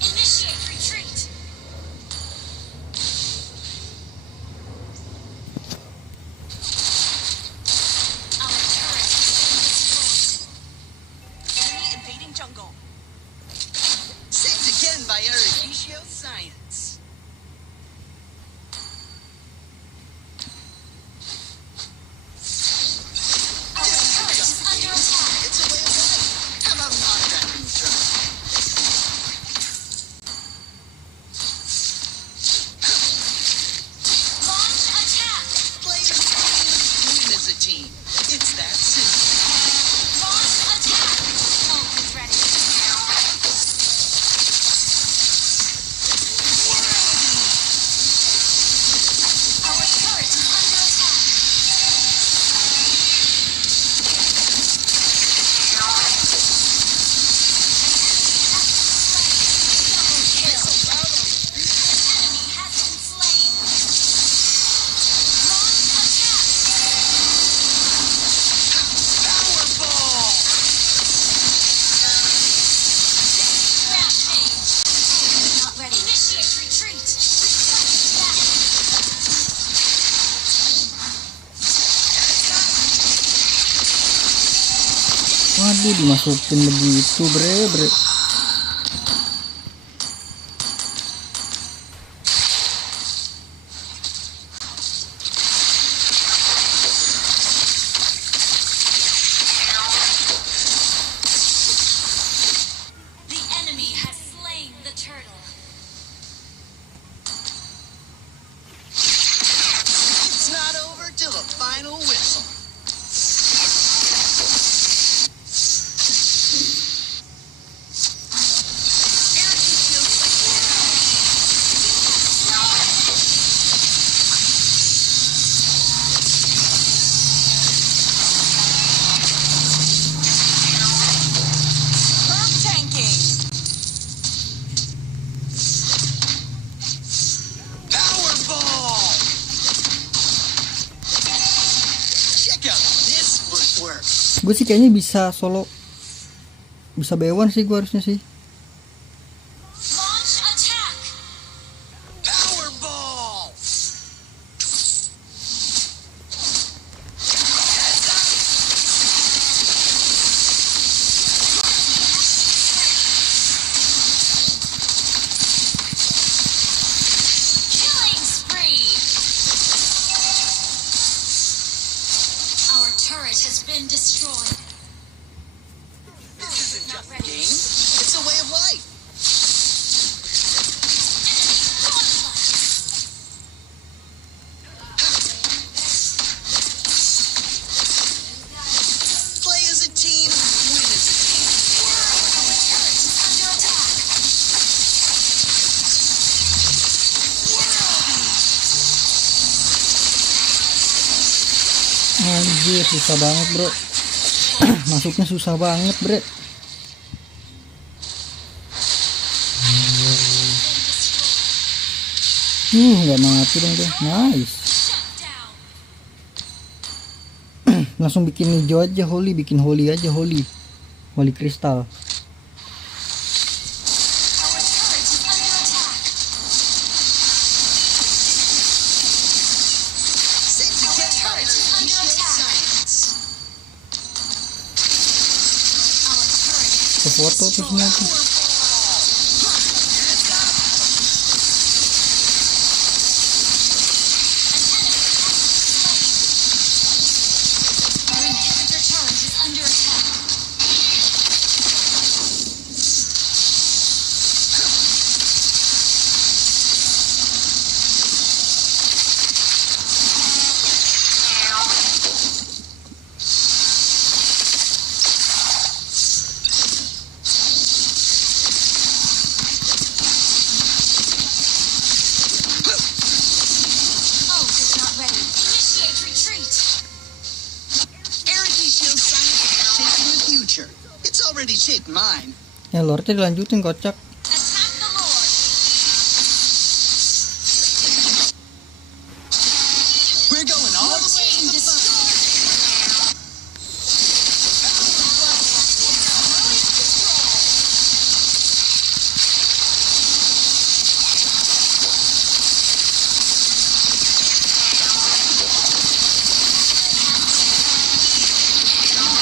Initiate retreat. Our turret has been destroyed. Enemy invading jungle. Saved again by Eruditio Science. Our turret is under attack. It's a way of life. How about not that in return? Launch attack. Play as a team, win as a team. It's that simple. Launch attack. Ult is ready. Our turret is under attack. Double kill. Enemy has been slain. Launch attack. Powerball! Rampage. Not ready. Initiate retreat. Request that. Waduh, dimasukin begitu, bre. The enemy has slain the turtle. It's not over till the final whistle. Eruditio Herb tanking. Powerball! Check out this footwork. Gue sih kayaknya bisa solo, bisa B1 sih gue harusnya sih. Launch attack. Powerball! Killing spree. Our turret has been destroyed. This isn't just a game, it's a way of life. Play as a team, win as a team. Our turret is under attack. Anjir, susah banget, bro. Masuknya susah banget, bre. Nggak mati dong dia. Nice. Shut down. Langsung bikin hijau aja, holy, bikin holy aja, holy kristal. Our turret is under attack. Saved again by turret is under Eruditio attack. Science. Our turret has Ke foto tuh semua tuh. Our inhibitor turret is under attack. Ult is not ready. Initiate retreat. Eruditio Science shaping the future. It's already shaped mine. Ya lordnya dilanjutin, kocak. Attack the Lord. We're going all the way Team to the front. destroyed.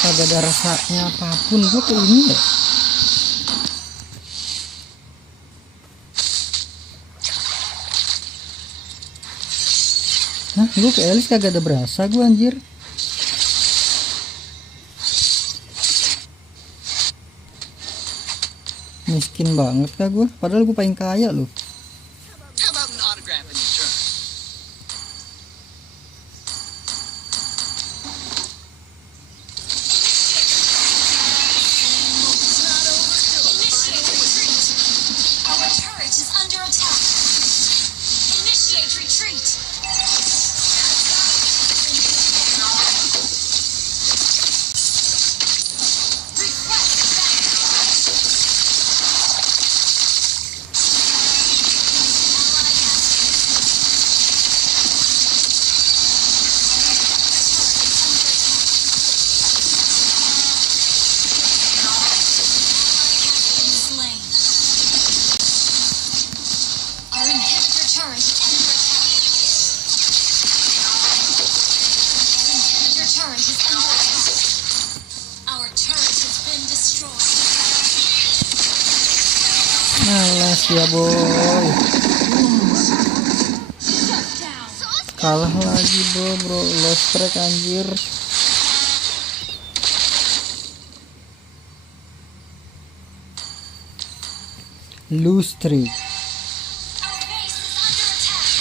kagak ada rasanya apapun gue ke ini ya. Nah gue ke Elis kagak ada berasa gue anjir. Miskin banget kah gue, padahal gue paling kaya loh. How about an autograph in your turn? Initiate retreat. Our turret is under attack. Initiate retreat. Request slain. Our inhibitor turret is under attack. Our inhibitor turret is under attack. Our turret has been destroyed. Malas ya boy. Kalah lagi bro, lost track anjir. Lose streak. Our base is under attack.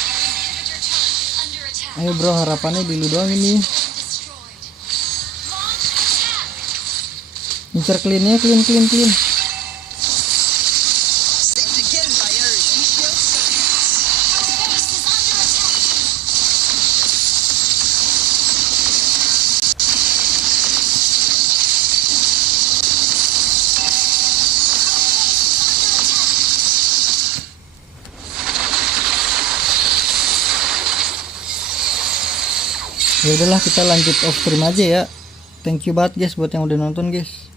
Our inhibitor turret is under attack. Ayo bro, harapannya di lu doang ini. Destroyed. Launch attack. Incer cleannya, clean. Seem to get it by Erudition science. Our base is under attack. Ya udahlah, kita lanjut off stream aja ya. Thank you banget guys buat yang udah nonton guys.